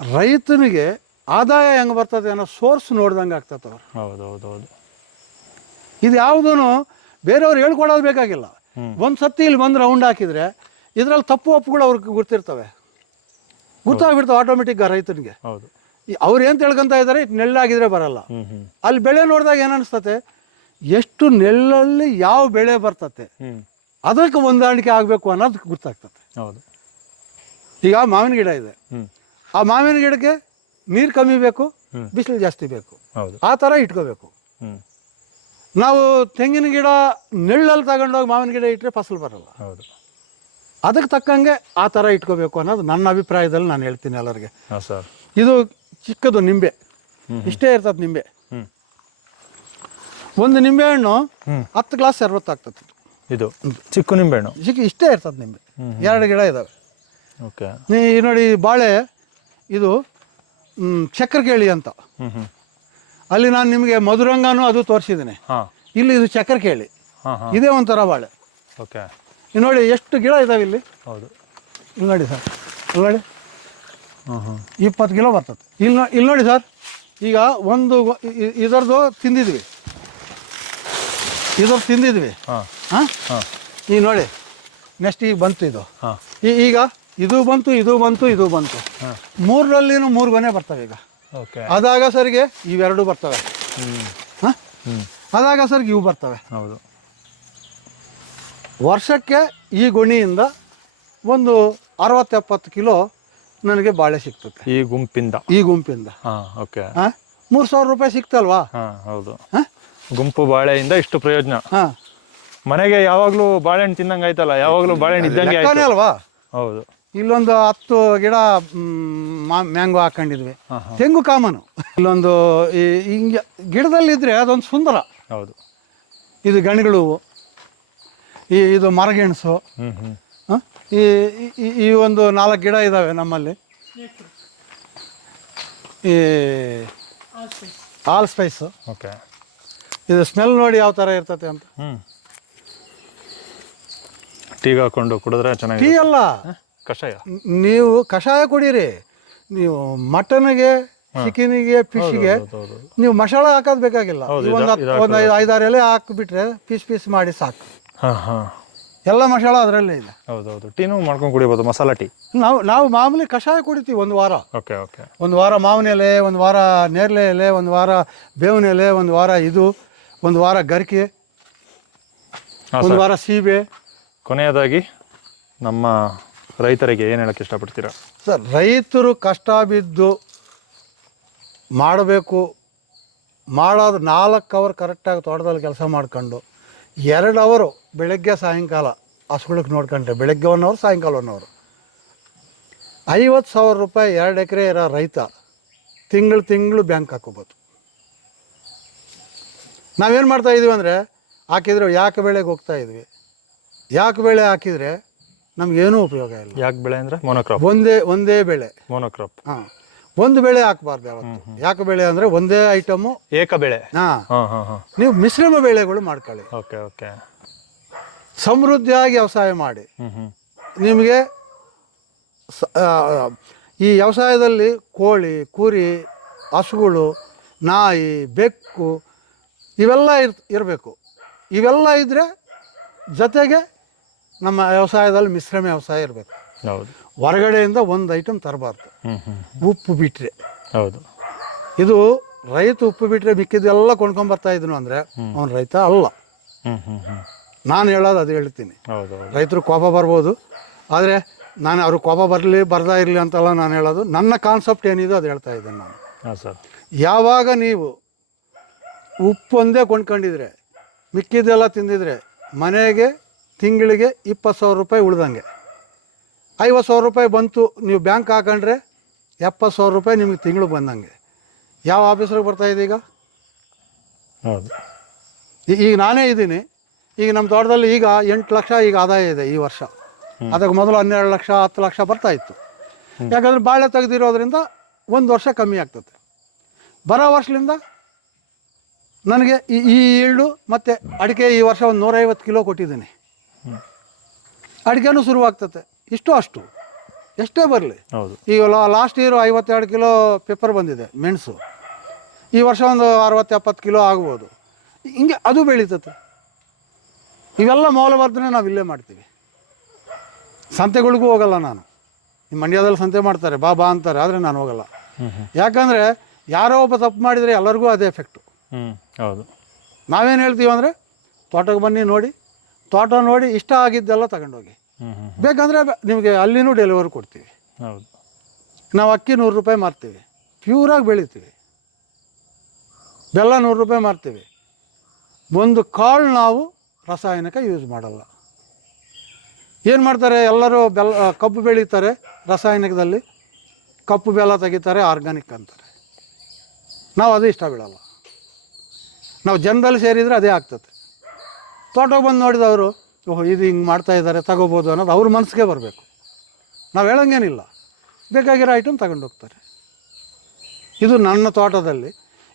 ರೈತನಿಗೆ ಆದಾಯ ಹೆಂಗೆ ಬರ್ತದೆ ಅನ್ನೋ ಸೋರ್ಸ್ ನೋಡ್ದಂಗೆ ಆಗ್ತದೆ ಅವ್ರು. ಹೌದು. ಇದು ಯಾವುದೂ ಬೇರೆಯವ್ರು ಹೇಳ್ಕೊಡೋದು ಬೇಕಾಗಿಲ್ಲ. ಒಂದು ಸತಿ ಇಲ್ಲಿ ಬಂದು ರೌಂಡ್ ಹಾಕಿದರೆ ಇದರಲ್ಲಿ ತಪ್ಪು ಒಪ್ಪುಗಳು ಅವ್ರಿಗೆ ಗೊತ್ತಿರ್ತವೆ, ಗೊತ್ತಾಗ್ಬಿಡ್ತಾವೆ ಆಟೋಮೆಟಿಕ್ ರೈತನಿಗೆ. ಅವ್ರು ಏನು ತಿಳ್ಕೊಂತ ಇದ್ದಾರೆ, ನೆಳ್ಳಾಗಿದ್ರೆ ಬರಲ್ಲ. ಅಲ್ಲಿ ಬೆಳೆ ನೋಡಿದಾಗ ಏನು ಅನಿಸ್ತತೆ, ಎಷ್ಟು ನೆಳ್ಳಲ್ಲಿ ಯಾವ ಬೆಳೆ ಬರ್ತತೆ, ಅದಕ್ಕೆ ಹೊಂದಾಣಿಕೆ ಆಗಬೇಕು ಅನ್ನೋದು ಗೊತ್ತಾಗ್ತದೆ. ಈಗ ಮಾವಿನ ಗಿಡ ಇದೆ, ಆ ಮಾವಿನ ಗಿಡಕ್ಕೆ ನೀರು ಕಮ್ಮಿ ಬೇಕು, ಬಿಸಿಲು ಜಾಸ್ತಿ ಬೇಕು, ಆ ಥರ ಇಟ್ಕೋಬೇಕು. ನಾವು ತೆಂಗಿನ ಗಿಡ ನೆಳ್ಳಲ್ಲಿ ತಗೊಂಡೋಗಿ ಮಾವಿನ ಗಿಡ ಇಟ್ಟರೆ ಫಸಲು ಬರಲ್ಲ. ಅದಕ್ಕೆ ತಕ್ಕಂಗೆ ಆ ಥರ ಇಟ್ಕೋಬೇಕು ಅನ್ನೋದು ನನ್ನ ಅಭಿಪ್ರಾಯದಲ್ಲಿ ನಾನು ಹೇಳ್ತೀನಿ ಎಲ್ಲರಿಗೆ. ಇದು ಚಿಕ್ಕದು ನಿಂಬೆ, ಇಷ್ಟೇ ಇರ್ತದೆ ನಿಂಬೆ. ಒಂದು ನಿಂಬೆಹಣ್ಣು 10 ಗ್ಲಾಸ್ ಶರ್ಬತ್ತು ಆಗ್ತದೆ. ಇದು ಚಿಕ್ಕ ನಿಂಬೆಹಣ್ಣು, ಇಷ್ಟೇ ಇರ್ತದೆ ನಿಂಬೆ. 2 ಗಿಡ ಇದ್ದಾವೆ. ನೋಡಿ ಬಾಳೆ, ಇದು ಚಕ್ರಕೇಳಿ ಅಂತ. ಅಲ್ಲಿ ನಾನು ನಿಮಗೆ ಮಧುರಂಗನೂ ಅದು ತೋರಿಸಿದ್ದೀನಿ. ಇಲ್ಲಿ ಇದು ಚಕ್ರಕೇಳಿ, ಇದೇ ಒಂಥರ ಬಾಳೆ. ಇಲ್ಲಿ ನೋಡಿ ಎಷ್ಟು ಗಿಡ ಇದಾವೆ ಇಲ್ಲಿ. ಇಲ್ಲಿ ನೋಡಿ ಸರ್, ಇಲ್ಲಿ ನೋಡಿ 20 ಕಿಲೋ ಬರ್ತದೆ. ಇಲ್ಲಿ ನೋಡಿ ಸರ್, ಈಗ ಒಂದು ಇದರದ್ದು ತಿಂದಿದ್ವಿ. ಹಾಂ, ಈಗ ನೋಡಿ ನೆಕ್ಸ್ಟ್ ಈಗ ಬಂತು ಇದು. ಈಗ ಇದು ಬಂತು, ಇದು ಬಂತು. 3ರಲ್ಲಿನೂ 3 ಗೊನೆ ಬರ್ತವೆ. ಈಗ ಅದಾಗ ಸರಿಗೆ ಇವೆರಡು ಬರ್ತವೆ. ಅದಾಗ ಸರಿಗೆ ಇವು ಬರ್ತವೆ. ವರ್ಷಕ್ಕೆ ಈ ಗೊಣಿಯಿಂದ ಒಂದು 60-70 ಕಿಲೋ ನನಗೆ ಬಾಳೆ ಸಿಗ್ತದೆ ಈ ಗುಂಪಿಂದ. 3,000 ರೂಪಾಯಿ ಸಿಗ್ತಲ್ವಾ? ಗುಂಪು ಬಾಳೆಯಿಂದ ಇಷ್ಟು ಪ್ರಯೋಜನ. ಮನೆಗೆ ಯಾವಾಗಲೂ ಬಾಳೆಹಣ್ಣು ತಿನ್ನಂಗೆ ಆಯ್ತಲ್ಲ, ಯಾವಾಗಲೂ ಬಾಳೆಹಣ್ಣು ಇದ್ದಂಗೆ ಅಲ್ವಾ? ಹೌದು. ಇಲ್ಲೊಂದು 10 ಗಿಡ ಮ್ಯಾಂಗೋ ಹಾಕೊಂಡಿದ್ವಿ. ತೆಂಗು ಕಾಮನು. ಇಲ್ಲೊಂದು ಹಿಂಗೆ ಗಿಡದಲ್ಲಿದ್ದರೆ ಅದೊಂದು ಸುಂದರ. ಇದು ಗಣಿಗಳು, ಇದು ಮರಗೆಣಸು. ಈ ಒಂದು 4 ಗಿಡ ಇದ್ದಾವೆ ನಮ್ಮಲ್ಲಿ. ಈ ಆಲ್ ಸ್ಪೈಸು. ಇದು ಸ್ಮೆಲ್ ನೋಡಿ ಯಾವ ಥರ ಇರ್ತದೆ ಅಂತ. ಟೀಗೆ ಹಾಕೊಂಡು ಕುಡಿದ್ರೆ ಚೆನ್ನಾಗಿ. ಟೀ ಅಲ್ಲ, ಕಷಾಯ. ನೀವು ಕಷಾಯ ಕುಡೀರಿ. ನೀವು ಮಟನ್ಗೆ, ಚಿಕನಿಗೆ, ಫಿಶ್ಗೆ ನೀವು ಮಸಾಲ ಹಾಕೋದು ಬೇಕಾಗಿಲ್ಲ. ಒಂದು 5-6 ಎಲೆ ಹಾಕಿಬಿಟ್ರೆ ಪೀಸ್ ಮಾಡಿ ಸಾಕು. ಎಲ್ಲ ಮಸಾಲ ಅದರಲ್ಲೇ ಇದೆ. ಹೌದೌದು, ಟೀನು ಮಾಡ್ಕೊಂಡು ಕುಡಿಬೋದು, ಮಸಾಲ ಟೀ. ನಾವು ಮಾಮೂಲಿ ಕಷಾಯ ಕುಡಿತೀವಿ ಒಂದು ವಾರ. Okay okay. ಒಂದು ವಾರ ಮಾವಿನ ಎಲೆ, ಒಂದು ವಾರ ನೇರಳೆ ಎಲೆ, ಒಂದು ವಾರ ಬೇವಿನ ಎಲೆ, ಒಂದು ವಾರ ಇದು, ಒಂದು ವಾರ ಗರಿಕೆ, ಒಂದು ವಾರ ಸೀಬೆ. ಕೊನೆಯದಾಗಿ ನಮ್ಮ ರೈತರಿಗೆ ಏನು ಹೇಳಕ್ಕೆ ಇಷ್ಟಪಡ್ತೀರಾ ಸರ್? ರೈತರು ಕಷ್ಟ ಬಿದ್ದು ಮಾಡಬೇಕು. ಮಾಡೋದು 4 ಅವರ್ ಕರೆಕ್ಟಾಗಿ ತೋಟದಲ್ಲಿ ಕೆಲಸ ಮಾಡ್ಕೊಂಡು 2 ಅವರು ಬೆಳಗ್ಗೆ ಸಾಯಂಕಾಲ ಹಸುಗಳಿಗೆ ನೋಡ್ಕೊಂಡ್ರೆ, ಬೆಳಗ್ಗೆ 1 ಅವರ್ ಸಾಯಂಕಾಲ 1 ಅವರ್, 50,000 ರೂಪಾಯಿ 2 ಎಕರೆ ಇರೋ ರೈತ ತಿಂಗಳು ಬ್ಯಾಂಕ್ ಹಾಕೋಬೋದು. ನಾವೇನು ಮಾಡ್ತಾಯಿದ್ದೀವಿ ಅಂದರೆ, ಹಾಕಿದ್ರೆ ಯಾಕೆ ಬೆಳೆಗೆ ಹೋಗ್ತಾ ಇದ್ವಿ. ಯಾಕೆ ಬೆಳೆ ಹಾಕಿದರೆ ನಮಗೇನೂ ಉಪಯೋಗ ಇಲ್ಲ. ಯಾಕೆ ಬೆಳೆ ಅಂದರೆ ಮೊನೋಕ್ರಾಪ್, ಒಂದೇ ಬೆಳೆ ಮೊನೋಕ್ರಾಪ್. ಹಾಂ, ಒಂದು ಬೆಳೆ ಹಾಕಬಾರ್ದು ಯಾವತ್ತು. ಯಾಕೆ ಬೆಳೆ ಅಂದರೆ ಒಂದೇ ಐಟಮು, ಏಕ ಬೆಳೆ. ಹಾಂ, ನೀವು ಮಿಶ್ರಮ ಬೆಳೆಗಳು ಮಾಡ್ಕೊಳ್ಳಿ. Okay okay. ಸಮೃದ್ಧಿಯಾಗಿ ವ್ಯವಸಾಯ ಮಾಡಿ. ನಿಮಗೆ ಈ ವ್ಯವಸಾಯದಲ್ಲಿ ಕೋಳಿ, ಕುರಿ, ಹಸುಗಳು, ನಾಯಿ, ಬೆಕ್ಕು ಇವೆಲ್ಲ ಇರಬೇಕು. ಇವೆಲ್ಲ ಇದ್ದರೆ ಜೊತೆಗೆ ನಮ್ಮ ವ್ಯವಸಾಯದಲ್ಲಿ ಮಿಶ್ರಮ ವ್ಯವಸಾಯ ಇರಬೇಕು. ಹೌದು. ಹೊರಗಡೆಯಿಂದ ಒಂದು ಐಟಮ್ ತರಬಾರ್ದು. ಉಪ್ಪು ಬಿಟ್ಟರೆ. ಹೌದು. ಇದು ರೈತ ಉಪ್ಪು ಬಿಟ್ಟರೆ ಮಿಕ್ಕಿದೆಲ್ಲ ಕೊಂಡ್ಕೊಂಬರ್ತಾ ಇದ್ದನು ಅಂದರೆ ಅವನು ರೈತ ಅಲ್ಲ. ನಾನು ಹೇಳೋದು ಅದು ಹೇಳ್ತೀನಿ. ರೈತರು ಕೋಪ ಬರ್ಬೋದು, ಆದರೆ ನಾನು ಅವ್ರಿಗೆ ಕೋಪ ಬರ್ತಾ ಇರಲಿ ಅಂತಲ್ಲ ನಾನು ಹೇಳೋದು. ನನ್ನ ಕಾನ್ಸೆಪ್ಟ್ ಏನಿದೆ ಅದು ಹೇಳ್ತಾ ಇದ್ದೇನೆ ನಾನು. ಸರ್, ಯಾವಾಗ ನೀವು ಉಪ್ಪು ಒಂದೇ ಕೊಂಡ್ಕೊಂಡಿದ್ರೆ, ಮಿಕ್ಕಿದ್ದೆಲ್ಲ ತಿಂದಿದ್ರೆ, ಮನೆಗೆ ತಿಂಗಳಿಗೆ 20,000 ರೂಪಾಯಿ ಉಳ್ದಂಗೆ. 50,000 ರೂಪಾಯಿ ಬಂತು, ನೀವು ಬ್ಯಾಂಕ್ ಹಾಕೊಂಡ್ರೆ 70,000 ರೂಪಾಯಿ ನಿಮಗೆ ತಿಂಗಳು ಬಂದಂಗೆ. ಯಾವ ಆಫೀಸ್ರಿಗೆ ಬರ್ತಾಯಿದೆ ಈಗ? ಹೌದು. ಈಗ ನಾನೇ ಇದ್ದೀನಿ. ಈಗ ನಮ್ಮ ತೋಟದಲ್ಲಿ ಈಗ 8 ಲಕ್ಷ ಈಗ ಆದಾಯ ಇದೆ ಈ ವರ್ಷ. ಅದಕ್ಕೆ ಮೊದಲು 12 ಲಕ್ಷ 10 ಲಕ್ಷ ಬರ್ತಾಯಿತ್ತು. ಯಾಕಂದರೆ ಬಾಳೆ ತೆಗೆದಿರೋದ್ರಿಂದ 1 ವರ್ಷ ಕಮ್ಮಿ ಆಗ್ತದೆ. ಬರೋ ವರ್ಷದಿಂದ ನನಗೆ ಈ ಈಲ್ಡು ಮತ್ತು ಅಡಿಕೆ ಈ ವರ್ಷ ಒಂದು 150 ಕಿಲೋ ಕೊಟ್ಟಿದ್ದೀನಿ. ಅಡಿಕೆನೂ ಶುರುವಾಗ್ತದೆ. ಇಷ್ಟು ಅಷ್ಟು ಎಷ್ಟೇ ಬರಲಿ. ಈಗ ಲಾಸ್ಟ್ ಇಯರು 52 ಕಿಲೋ ಪೆಪ್ಪರ್ ಬಂದಿದೆ, ಮೆಣಸು. ಈ ವರ್ಷ ಒಂದು 60-70 ಕಿಲೋ ಆಗ್ಬೋದು. ಹಿಂಗೆ ಅದು ಬೆಳೀತದೆ. ಇವೆಲ್ಲ ಮೌಲ್ಯವರ್ಧನೆ ನಾವು ಇಲ್ಲೇ ಮಾಡ್ತೀವಿ. ಸಂತೆಗಳಿಗೂ ಹೋಗಲ್ಲ ನಾನು. ಈ ಮಂಡ್ಯದಲ್ಲಿ ಸಂತೆ ಮಾಡ್ತಾರೆ, ಬಾ ಅಂತಾರೆ, ಆದರೆ ನಾನು ಹೋಗಲ್ಲ. ಯಾಕಂದರೆ ಯಾರೋ ಒಬ್ಬ ತಪ್ಪು ಮಾಡಿದರೆ ಎಲ್ಲರಿಗೂ ಅದೇ ಎಫೆಕ್ಟು. ಹೌದು. ನಾವೇನು ಹೇಳ್ತೀವಿ ಅಂದರೆ, ತೋಟಕ್ಕೆ ಬನ್ನಿ, ನೋಡಿ, ತೋಟ ನೋಡಿ ಇಷ್ಟ ಆಗಿದ್ದೆಲ್ಲ ತಗೊಂಡೋಗಿ. ಬೇಕಂದರೆ ನಿಮಗೆ ಅಲ್ಲಿನೂ ಡೆಲಿವರಿ ಕೊಡ್ತೀವಿ. ಹೌದು. ನಾವು ಅಕ್ಕಿ 100 ರೂಪಾಯಿ ಮಾರ್ತೀವಿ, ಪ್ಯೂರಾಗಿ ಬೆಳಿತೀವಿ. ಬೆಲ್ಲ 100 ರೂಪಾಯಿ ಮಾರ್ತೀವಿ. ಒಂದು ಕಾಳು ನಾವು ರಾಸಾಯನಿಕ ಯೂಸ್ ಮಾಡಲ್ಲ. ಏನು ಮಾಡ್ತಾರೆ ಎಲ್ಲರೂ, ಕಬ್ಬು ಬೆಳೀತಾರೆ ರಾಸಾಯನಿಕದಲ್ಲಿ, ಕಪ್ಪು ಬೆಲ್ಲ ತೆಗಿತಾರೆ, ಆರ್ಗ್ಯಾನಿಕ್ ಅಂತಾರೆ. ನಾವು ಅದು ಇಷ್ಟ ಬೀಳಲ್ಲ. ನಾವು ಜನದಲ್ಲಿ ಸೇರಿದರೆ ಅದೇ ಆಗ್ತದೆ. ತೋಟಕ್ಕೆ ಬಂದು ನೋಡಿದವರು, ಓಹೋ ಇದು ಹಿಂಗೆ ಮಾಡ್ತಾಯಿದ್ದಾರೆ, ತಗೋಬೋದು ಅನ್ನೋದು ಅವ್ರ ಮನಸ್ಸಿಗೆ ಬರಬೇಕು. ನಾವು ಹೇಳೋಂಗೇನಿಲ್ಲ, ಬೇಕಾಗಿರೋ ಐಟಮ್ ತಗೊಂಡು ಹೋಗ್ತಾರೆ. ಇದು ನನ್ನ ತೋಟದಲ್ಲಿ.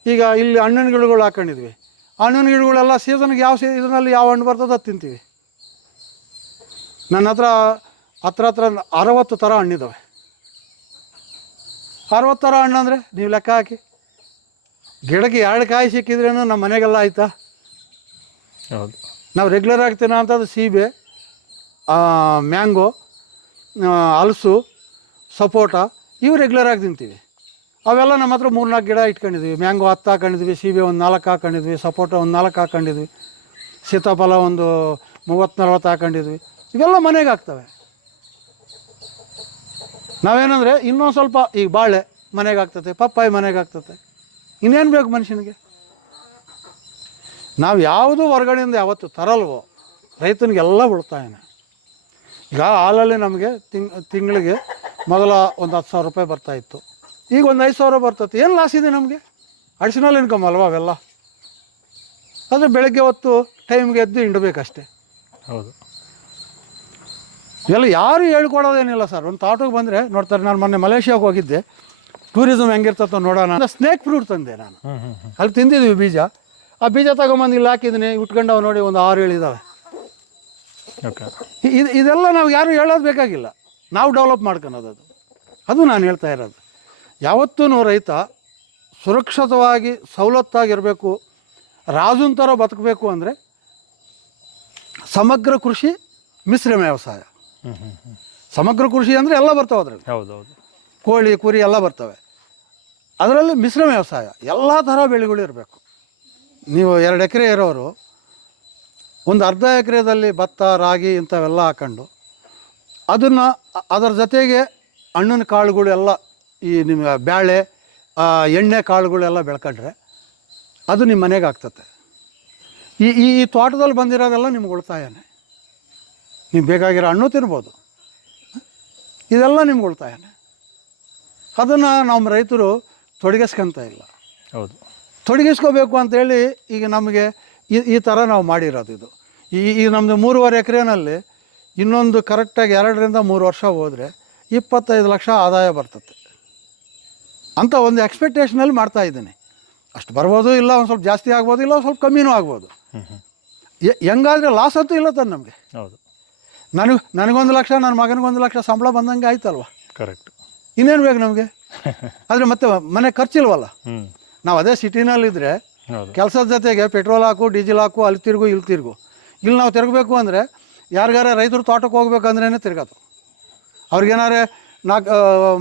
ಈಗ ಇಲ್ಲಿ ಹಣ್ಣಿನ ಗಿಡಗಳು ಹಾಕೊಂಡಿದ್ವಿ. ಹಣ್ಣಿನ ಗಿಡಗಳೆಲ್ಲ ಸೀಸನ್ಗೆ ಯಾವ ಇದರಲ್ಲಿ ಯಾವ ಹಣ್ಣು ಬರ್ತದೋ ಅದು ತಿಂತೀವಿ. ನನ್ನ ಹತ್ರ 60 ಥರ ಹಣ್ಣಿದ್ದಾವೆ. 60 ಥರ ಹಣ್ಣು ಅಂದರೆ ನೀವು ಲೆಕ್ಕ ಹಾಕಿ, ಗಿಡಕ್ಕೆ 2 ಕಾಯಿ ಸಿಕ್ಕಿದ್ರೇನು ನಮ್ಮ ಮನೆಗೆಲ್ಲ ಆಯಿತಾ? ಹೌದು. ನಾವು ರೆಗ್ಯುಲರ್ ಆಗ್ತೀನ ಅಂತದ್ದು ಸೀಬೆ, ಮ್ಯಾಂಗೋ, ಹಲಸು, ಸಪೋಟ ಇವು ರೆಗ್ಯುಲರ್ ಆಗಿ ತಿಂತೀವಿ. ಅವೆಲ್ಲ ನಮ್ಮ ಹತ್ರ 3-4 ಗಿಡ ಇಟ್ಕೊಂಡಿದ್ವಿ. ಮ್ಯಾಂಗೋ 10 ಹಾಕೊಂಡಿದ್ವಿ, ಸೀಬೆ ಒಂದು 4 ಹಾಕೊಂಡಿದ್ವಿ, ಸಪೋಟ ಒಂದು 4 ಹಾಕೊಂಡಿದ್ವಿ, ಸೀತಾಫಲ ಒಂದು 30-40 ಹಾಕೊಂಡಿದ್ವಿ. ಇವೆಲ್ಲ ಮನೆಗೆ ಆಗ್ತವೆ. ನಾವೇನಂದರೆ ಇನ್ನೊಂದು ಸ್ವಲ್ಪ, ಈಗ ಬಾಳೆ ಮನೆಗೆ ಆಗ್ತದೆ, ಪಪ್ಪಾಯಿ ಮನೆಗೆ ಆಗ್ತದೆ, ಇನ್ನೇನು ಬೇಕು ಮನುಷ್ಯನಿಗೆ? ನಾವು ಯಾವುದು ಹೊರಗಡೆಯಿಂದ ಯಾವತ್ತು ತರಲ್ವೋ ರೈತನಿಗೆಲ್ಲ ಉಳಿತಾಯನೇ. ಈಗ ಹಾಲಲ್ಲಿ ನಮಗೆ ತಿಂಗಳಿಗೆ ಮೊದಲ ಒಂದು 10,000 ರೂಪಾಯಿ ಬರ್ತಾಯಿತ್ತು. ಈಗ ಒಂದು 5,000 ಬರ್ತದೆ. ಏನು ಲಾಸ್ ಇದೆ ನಮಗೆ? ಅಡಿಷನಲ್ ಇನ್ಕಮ್ ಅಲ್ವಾ ಅವೆಲ್ಲ. ಆದರೆ ಬೆಳಗ್ಗೆ ಹೊತ್ತು ಟೈಮ್ಗೆ ಎದ್ದು ಹಿಂಡಬೇಕಷ್ಟೆ. ಹೌದು. ಇವೆಲ್ಲ ಯಾರು ಹೇಳ್ಕೊಡೋದೇನಿಲ್ಲ ಸರ್. ಒಂದು ತೋಟಕ್ಕೆ ಬಂದರೆ ನೋಡ್ತಾರೆ. ನಾನು ಮೊನ್ನೆ ಮಲೇಷ್ಯಾಗೆ ಹೋಗಿದ್ದೆ, ಟೂರಿಸಮ್ ಹೆಂಗಿರ್ತದೆ ನೋಡೋಣ. ಸ್ನೇಕ್ ಫ್ರೂಟ್ ತಂದೆ ನಾನು. ಅಲ್ಲಿ ತಿಂದಿದ್ವಿ ಬೀಜ. ಆ ಬೀಜ ತಗೊಂಬಂದು ಇಲ್ಲಿ ಹಾಕಿದ್ದೀನಿ, ಉಟ್ಕೊಂಡವು ನೋಡಿ ಒಂದು 6-7 ಇದ್ದಾವೆ. ಇದೆಲ್ಲ ನಾವು ಯಾರು ಹೇಳೋದು ಬೇಕಾಗಿಲ್ಲ, ನಾವು ಡೆವಲಪ್ ಮಾಡ್ಕೊಳೋದು. ಅದು ನಾನು ಹೇಳ್ತಾ ಇರೋದು. ಯಾವತ್ತೂ ರೈತ ಸುರಕ್ಷಿತವಾಗಿ ಮಿಶ್ರ ವ್ಯವಸಾಯ. ಸಮಗ್ರ ಕೃಷಿ ಅಂದರೆ ಎಲ್ಲ ಬರ್ತಾವೆ ಅದರಲ್ಲಿ, ಹೌದೌದು. ಕೋಳಿ ಕುರಿ ಎಲ್ಲ ಬರ್ತವೆ. ಅದರಲ್ಲಿ ಮಿಶ್ರ ವ್ಯವಸಾಯ, ಎಲ್ಲ ಥರ ಬೆಳೆಗಳು ಇರಬೇಕು. ನೀವು 2 ಎಕರೆ ಇರೋರು ಒಂದು ಅರ್ಧ ಎಕರೆದಲ್ಲಿ ಭತ್ತ ರಾಗಿ ಇಂಥವೆಲ್ಲ ಹಾಕೊಂಡು ಅದನ್ನು ಅದರ ಜೊತೆಗೆ ಹಣ್ಣಿನ ಕಾಳುಗಳು ಎಲ್ಲ, ಈ ನಿಮ್ಮ ಬೇಳೆ ಎಣ್ಣೆ ಕಾಳುಗಳೆಲ್ಲ ಬೆಳ್ಕೊಂಡ್ರೆ ಅದು ನಿಮ್ಮ ಮನೆಗೆ ಆಗ್ತದೆ. ಈ ಈ ತೋಟದಲ್ಲಿ ಬಂದಿರೋದೆಲ್ಲ ನಿಮ್ಗೆ ಉಳಿತಾಯನೇ. ನೀವು ಬೇಕಾಗಿರೋ ಹಣ್ಣು ತಿನ್ಬೋದು, ಇದೆಲ್ಲ ನಿಮ್ಗೆ ಉಳಿತಾಯನೇ. ಅದನ್ನು ನಮ್ಮ ರೈತರು ತೊಡಗಿಸ್ಕೊಂತ ಇಲ್ಲ. ಹೌದು, ತೊಡಗಿಸ್ಕೋಬೇಕು ಅಂತೇಳಿ ಈಗ ನಮಗೆ ಈ ಥರ ನಾವು ಮಾಡಿರೋದು. ಇದು ಈ ನಮ್ಮದು 3.5 ಎಕರೆನಲ್ಲಿ ಇನ್ನೊಂದು ಕರೆಕ್ಟಾಗಿ 2 ರಿಂದ 3 ವರ್ಷ ಹೋದರೆ 25 ಲಕ್ಷ ಆದಾಯ ಬರ್ತದೆ ಅಂತ ಒಂದು ಎಕ್ಸ್ಪೆಕ್ಟೇಷನಲ್ಲಿ ಮಾಡ್ತಾಯಿದ್ದೀನಿ. ಅಷ್ಟು ಬರ್ಬೋದು, ಇಲ್ಲ ಒಂದು ಸ್ವಲ್ಪ ಜಾಸ್ತಿ ಆಗ್ಬೋದು, ಇಲ್ಲ ಒಂದು ಸ್ವಲ್ಪ ಕಮ್ಮಿನೂ ಆಗ್ಬೋದು. ಹೆಂಗಾದರೆ ಲಾಸ್ ಅಂತೂ ಇಲ್ಲ ತಾನೆ ನಮಗೆ. ಹೌದು, ನನಗೊಂದು ಲಕ್ಷ, ನನ್ನ ಮಗನಿಗೊಂದು ಲಕ್ಷ ಸಂಬಳ ಬಂದಂಗೆ ಆಯ್ತಲ್ವ. ಕರೆಕ್ಟ್. ಇನ್ನೇನು ಬೇಕು ನಮಗೆ? ಆದರೆ ಮತ್ತೆ ಮನೆ ಖರ್ಚಿಲ್ವಲ್ಲ. ನಾವು ಅದೇ ಸಿಟಿನಲ್ಲಿದ್ದರೆ ಕೆಲಸದ ಜೊತೆಗೆ ಪೆಟ್ರೋಲ್ ಹಾಕು, ಡೀಸೆಲ್ ಹಾಕು, ಅಲ್ಲಿ ತಿರುಗು ಇಲ್ಲಿ ತಿರುಗು. ಇಲ್ಲಿ ನಾವು ತಿರುಗಬೇಕು ಅಂದರೆ ಯಾರಿಗಾರ ರೈತರು ತೋಟಕ್ಕೆ ಹೋಗ್ಬೇಕಂದ್ರೇ ತಿರ್ಗೋದು. ಅವ್ರಿಗೇನಾರೆ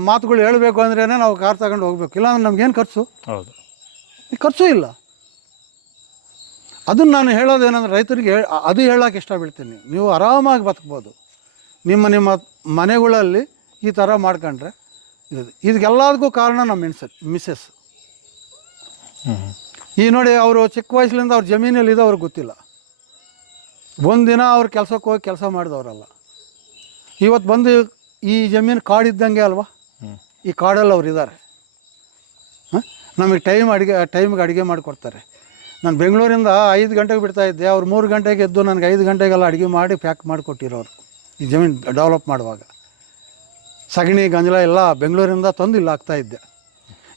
ಮಾತುಗಳು ಹೇಳಬೇಕು ಅಂದ್ರೇ ನಾವು ಕಾರ್ ತಗೊಂಡು ಹೋಗ್ಬೇಕು. ಇಲ್ಲ ಅಂದ್ರೆ ನಮ್ಗೇನು ಖರ್ಚು? ಹೌದು, ಖರ್ಚು ಇಲ್ಲ. ಅದನ್ನು ನಾನು ಹೇಳೋದೇನೆಂದ್ರೆ ರೈತರಿಗೆ ಅದು ಹೇಳೋಕೆ ಇಷ್ಟ ಬೀಳ್ತೀನಿ. ನೀವು ಆರಾಮಾಗಿ ಬದುಕ್ಬೋದು ನಿಮ್ಮ ಮನೆಗಳಲ್ಲಿ ಈ ಥರ ಮಾಡ್ಕೊಂಡ್ರೆ. ಇದಕ್ಕೆಲ್ಲದಕ್ಕೂ ಕಾರಣ ನಮ್ಮ ಮಿಸ್ಸಸ್. ಈ ನೋಡಿ, ಅವರು ಚಿಕ್ಕ ವಯಸ್ಸಿನಿಂದ ಅವ್ರ ಜಮೀನಲ್ಲಿದೆ, ಅವ್ರಿಗೆ ಗೊತ್ತಿಲ್ಲ. ಒಂದಿನ ಅವ್ರು ಕೆಲಸಕ್ಕೆ ಹೋಗಿ ಕೆಲಸ ಮಾಡಿದವರಲ್ಲ. ಇವತ್ತು ಬಂದು ಈ ಜಮೀನು ಕಾಡಿದ್ದಂಗೆ ಅಲ್ವಾ, ಈ ಕಾಡಲ್ಲಿ ಅವ್ರು ಇದ್ದಾರೆ. ನಮಗೆ ಟೈಮ್ಗೆ ಅಡುಗೆ ಮಾಡಿಕೊಡ್ತಾರೆ. ನಾನು ಬೆಂಗಳೂರಿಂದ 5 ಗಂಟೆಗೆ ಬಿಡ್ತಾಯಿದ್ದೆ, ಅವ್ರು 3 ಗಂಟೆಗೆ ಎದ್ದು ನನಗೆ 5 ಗಂಟೆಗೆಲ್ಲ ಅಡುಗೆ ಮಾಡಿ ಪ್ಯಾಕ್ ಮಾಡಿಕೊಟ್ಟಿರೋರು. ಈ ಜಮೀನು ಡೆವಲಪ್ ಮಾಡುವಾಗ ಸಗಣಿ ಗಂಜಲ ಎಲ್ಲ ಬೆಂಗಳೂರಿಂದ ತಂದು ಇಲ್ಲಿ ಹಾಕ್ತಾಯಿದ್ದೆ.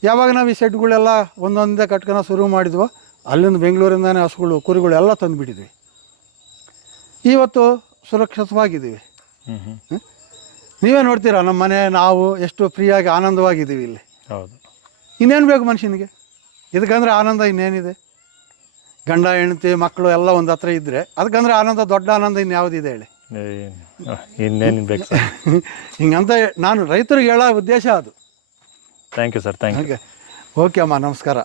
ಯಾವಾಗ ನಾವು ಈ ಸೆಟ್ಗಳೆಲ್ಲ ಒಂದೊಂದೇ ಕಟ್ಕೊಂಡು ಶುರು ಮಾಡಿದ್ವೋ ಅಲ್ಲಿಂದ ಬೆಂಗಳೂರಿಂದನೇ ಹಸುಗಳು ಕುರಿಗಳು ಎಲ್ಲ ತಂದುಬಿಟ್ಟಿದ್ವಿ. ಇವತ್ತು ಸುರಕ್ಷಿತವಾಗಿದ್ದೀವಿ. ನೀವೇ ನೋಡ್ತೀರಾ ನಮ್ಮ ಮನೆ, ನಾವು ಎಷ್ಟು ಫ್ರೀಯಾಗಿ ಆನಂದವಾಗಿದ್ದೀವಿ ಇಲ್ಲಿ. ಹೌದು, ಇನ್ನೇನು ಬೇಕು ಮನುಷ್ಯನಿಗೆ? ಇದಕ್ಕಂದರೆ ಆನಂದ ಇನ್ನೇನಿದೆ? ಗಂಡ ಹೆಂಡತಿ ಮಕ್ಕಳು ಎಲ್ಲ ಒಂದು ಹತ್ರ ಇದ್ದರೆ ಅದಕ್ಕಂದರೆ ಆನಂದ, ದೊಡ್ಡ ಆನಂದ ಇನ್ಯಾವುದಿದೆ ಹೇಳಿ? ಇನ್ನೇನು ಬೇಕು ಸರ್? ಹಿಂಗಂತ ನಾನು ರೈತರಿಗೆ ಹೇಳೋ ಉದ್ದೇಶ ಅದು. Thank you sir. Thank you. Okay ಅಮ್ಮ, ನಮಸ್ಕಾರ.